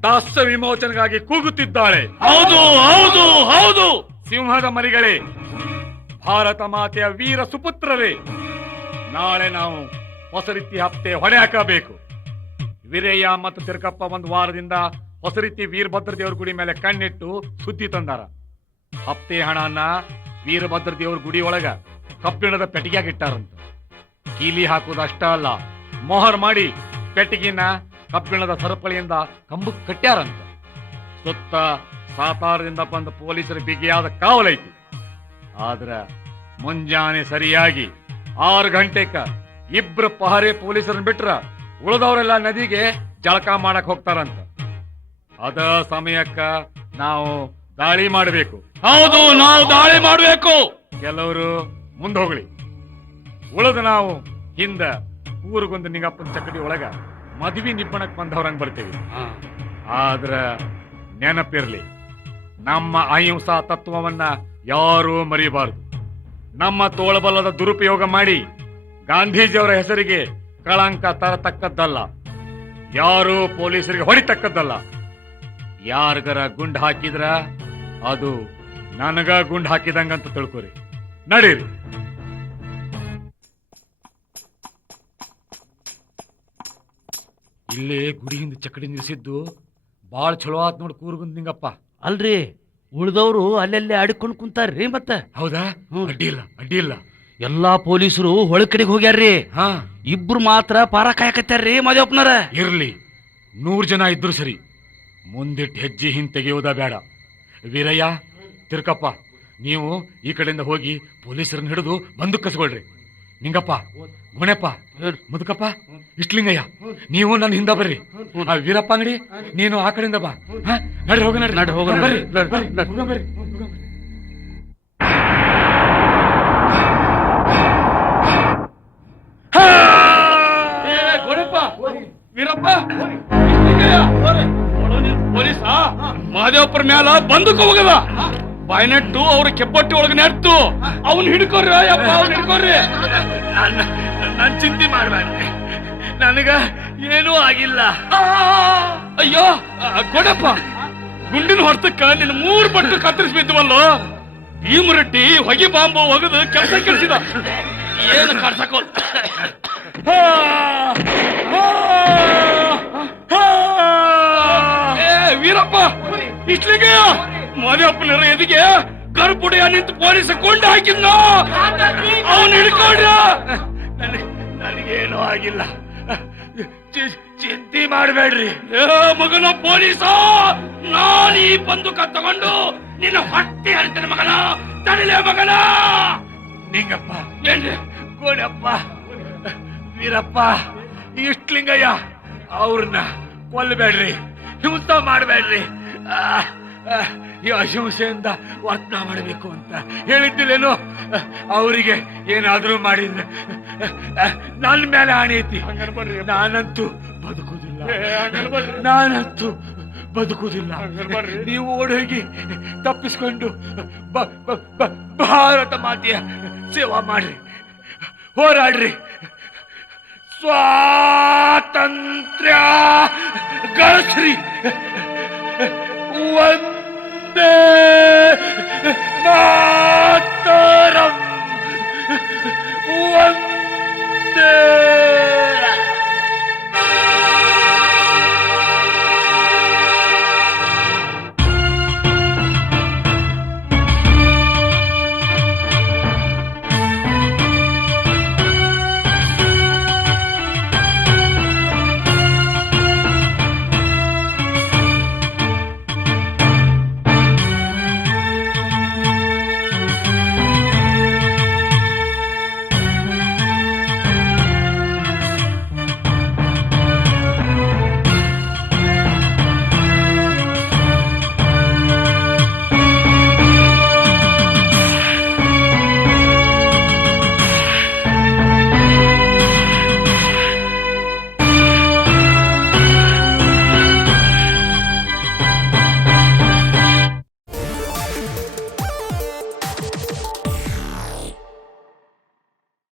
ದಾಸ್ಯ ವಿಮೋಚನೆಗಾಗಿ ಕೂಗುತ್ತಿದ್ದಾಳೆ. ಹೌದು ಹೌದು ಹೌದು. ಸಿಂಹದ ಮರಿಗಳೇ, ಭಾರತ ಮಾತೆಯ ವೀರ ಸುಪುತ್ರರೇ, ನಾಳೆ ನಾವು ಹೊಸ ರೀತಿ ಹಪ್ತೆ ಹೊಡೆ ಹಾಕಬೇಕು. ವೀರಯ್ಯ ಮತ್ತು ತಿರುಕಪ್ಪ ಒಂದು ವಾರದಿಂದ ಹೊಸ ರೀತಿ ವೀರಭದ್ರ ದೇವ್ರ ಗುಡಿ ಮೇಲೆ ಕಣ್ಣಿಟ್ಟು ಸುದ್ದಿ ತಂದಾರ. ಹಪ್ತೆ ಹಣನ ವೀರಭದ್ರ ದೇವ್ರ ಗುಡಿ ಒಳಗ ಕಬ್ಬಿಣದ ಪೆಟ್ಟಿಗೆಯಾಗ ಇಟ್ಟಾರಂತ. ಕೀಲಿ ಹಾಕುವುದಷ್ಟ ಅಲ್ಲ, ಮೊಹರ್ ಮಾಡಿ ಪೆಟ್ಟಿಗೆನ ಕಬ್ಬಿಣದ ಸರಪಳಿಯಿಂದ ಕಂಬಕ್ಕೆ ಕಟ್ಟ್ಯಾರಂತ. ಸುತ್ತ ಸಾತಾರದಿಂದ ಬಂದ ಪೊಲೀಸರ ಬಿಗಿಯಾದ ಕಾವಲೈತಿ. ಆದ್ರ ಮುಂಜಾನೆ ಸರಿಯಾಗಿ 6 ಗಂಟೆಕ ಇಬ್ರು ಪಹರೆ ಪೊಲೀಸರನ್ನ ಬಿಟ್ರ ಉಳಿದವರೆಲ್ಲ ನದಿಗೆ ಜಳಕ ಮಾಡಕ್ ಹೋಗ್ತಾರಂತ. ಅದ ಸಮಯಕ್ಕ ನಾವು ದಾಳಿ ಮಾಡಬೇಕು. ಹೌದು, ನಾವು ದಾಳಿ ಮಾಡಬೇಕು. ಕೆಲವರು ಮುಂದೆ ಹೋಗ್ಲಿ, ಉಳಿದ ನಾವು ಹಿಂದ ಊರಿಗೊಂದು ನಿಂಗಪ್ಪನ ಚಕಡಿ ಒಳಗ ಮದ್ವಿ ನಿಬ್ಬಣಕ್ ಬಂದವ್ರಂಗ್ ಬರ್ತೀವಿ. ಆದ್ರ ನೆನಪಿರ್ಲಿ, ನಮ್ಮ ಅಹಿಂಸಾ ತತ್ವವನ್ನ ಯಾರೂ ಮರಿಬಾರದು. ನಮ್ಮ ತೋಳಬಲ್ಲದ ದುರುಪಯೋಗ ಮಾಡಿ ಗಾಂಧೀಜಿಯವರ ಹೆಸರಿಗೆ ಕಳಂಕ ತರತಕ್ಕದ್ದಲ್ಲ, ಯಾರೂ ಪೊಲೀಸರಿಗೆ ಹೊಡಿತಕ್ಕದ್ದಲ್ಲ. ಯಾರಿಗರ ಗುಂಡ್ ಹಾಕಿದ್ರ ಅದು ನನಗ ಗುಂಡ್ ಹಾಕಿದಂಗಂತ ತಿಳ್ಕೊರಿ. ನಡೀರಿ. ಇಲ್ಲೇ ಗುಡಿಯಿಂದ ಚಕಡಿ ನಿಲ್ಸಿದ್ದು ಬಾಳ ಚಲೋ ಆತ್ ನೋಡಿ ಕೂರ್ಗುಂದ್ ನಿಂಗಪ್ಪ. ಅಲ್ರಿ, ಉಳ್ದವ್ರು ಅಲ್ಲೆಲ್ಲೇ ಆಡಿಕೊಂಡು ಕುಂತಾರ್ರಿ. ಮತ್ತೆ ಹೌದಾ? ಹ್ಮ್. ಅಡ್ಡಿ ಇಲ್ಲ, ಅಡ್ಡಿ ಇಲ್ಲ. ಎಲ್ಲಾ ಪೊಲೀಸರು ಒಳಕಡೆಗೆ ಹೋಗ್ಯಾರ್ರಿ ಹಾ ಇಬ್ರು ಮಾತ್ರ ಪಾರ ಕಾಯಕತ್ತಾರ್ರಿ ಮಾದೇವಪ್ಪನವ್ರ. ಇರ್ಲಿ, 100 ಜನ ಇದ್ರು ಸರಿ, ಮುಂದಿಟ್ಟು ಹೆಜ್ಜೆ ಹಿಂತೆಗೆಯೋದ ಬೇಡ. ವೀರಯ್ಯ, ತಿರ್ಕಪ್ಪ, ನೀವು ಈ ಕಡೆಯಿಂದ ಹೋಗಿ ಪೊಲೀಸರನ್ನ ಹಿಡಿದು ಬಂದು ಕಸ್ಕೊಳ್ರಿ. ನಿಂಗಪ್ಪ, ಗುಣಪ್ಪ, ಮುದುಕಪ್ಪ, ಇಷ್ಟ್ಲಿಂಗಯ್ಯ, ನೀವು ನನ್ನ ಹಿಂದ ಬರ್ರಿ. ಆ ವೀರಪ್ಪ ಅಂಗಡಿ, ನೀನು ಆ ಕಡೆಯಿಂದ ಬಾ. ಹಾ, ನಡ್ರಿ ಹೋಗ, ನಡ್ರಿ ಹೋಗ, ಬರ್ರಿ ಬರ್ರಿ, ಹೋಗೋಣ ಬರ್ರಿ. ಗೋಡಪ್ಪ, ವೀರಪ್ಪ, ಪೊಲೀಸ ಮಾದೇವಪ್ಪರ ಮ್ಯಾಲ ಬಂದೂಕ ಹೋಗದ ಬಾಯ್ನೆಟ್ಟು ಅವ್ರ ಕೆಪ್ಪಟ್ಟಿ ಒಳಗ ನೆಟ್ಟು ಅವ್ನ ಹಿಡ್ಕೊರ್ರಿ ಅಪ್ಪ, ಅವ್ನ ಹಿಡ್ಕೊರ್ರಿ. ನಾನು ಚಿಂತೆ ಮಾಡ್ಬೇಡ್ರಿ, ನನಗ ಏನೂ ಆಗಿಲ್ಲ. ಅಯ್ಯೋ ಗೋಡಪ್ಪ, ಗುಂಡಿನ ಹೊರ್ತಕ್ಕ ನಿನ್ನ 3 ಪಟ್ಟು ಕತ್ತರಿಸಿ ಬಿದ್ದವಲ್ಲೋ. ಭೀಮರೆಡ್ಡಿ ಹೊಗೆ ಬಾಂಬು ಒಗದು ಕೆಲಸ ಕೆಲ್ಸಿದ. ಏನು ಕಾಡ್ಸಕೋ ವೀರಪ್ಪ, ಇಟ್ಲಿಗೆ ಮಾದೇವಪ್ಪನ ಎದಿಗೆ ಗರ್ಭುಡಿಯ ನಿಂತು ಪೊಲೀಸ ಕೊಂಡ ಹಾಕಿದ್ನ. ಅವನು ಹಿಡ್ಕೊಂಡ್ರ. ನನಗೇನೂ ಆಗಿಲ್ಲ, ಚಿಂತೆ ಮಾಡಬೇಡ್ರಿ. ಮಗನ ಪೊಲೀಸ, ನಾನು ಈ ಬಂದೂಕ ತಗೊಂಡು ನಿನ್ನ ಹೊಟ್ಟೆ ಹರಿತೇನೆ ಮಗನ. ತಡಿಲೇ ಮಗನ. ನಿಂಗಪ್ಪ, ಏನ್ರಿ ಗೋಡಪ್ಪ, ವೀರಪ್ಪ, ಇಷ್ಟ್ಲಿಂಗಯ್ಯ, ಅವ್ರನ್ನ ಕೊಲ್ಲಬೇಡ್ರಿ, ಹಿಂಸೆ ಮಾಡಬೇಡ್ರಿ. ಈ ಅಹಿಂಸೆಯಿಂದ ವರ್ತನ ಮಾಡಬೇಕು ಅಂತ ಹೇಳಿದ್ದಿಲ್ಲೇನು? ಅವರಿಗೆ ಏನಾದ್ರೂ ಮಾಡಿದ್ರೆ ನನ್ನ ಮೇಲೆ ಆಣೆ ಐತಿ, ನಾನಂತೂ ಬದುಕುದಿಲ್ಲ, ನಾನಂತೂ ಬದುಕುದಿಲ್ಲ. ನೀವು ಓಡೋಗಿ ತಪ್ಪಿಸ್ಕೊಂಡು ಭಾರತ ಮಾತೆಯ ಸೇವಾ ಮಾಡ್ರಿ, ಹೋರಾಡ್ರಿ, ಸ್ವಾತಂತ್ರ್ಯ ಗಳಿಸ್ರಿ. ವಂದೇ ಮಾತರಂ, ವಂದೇ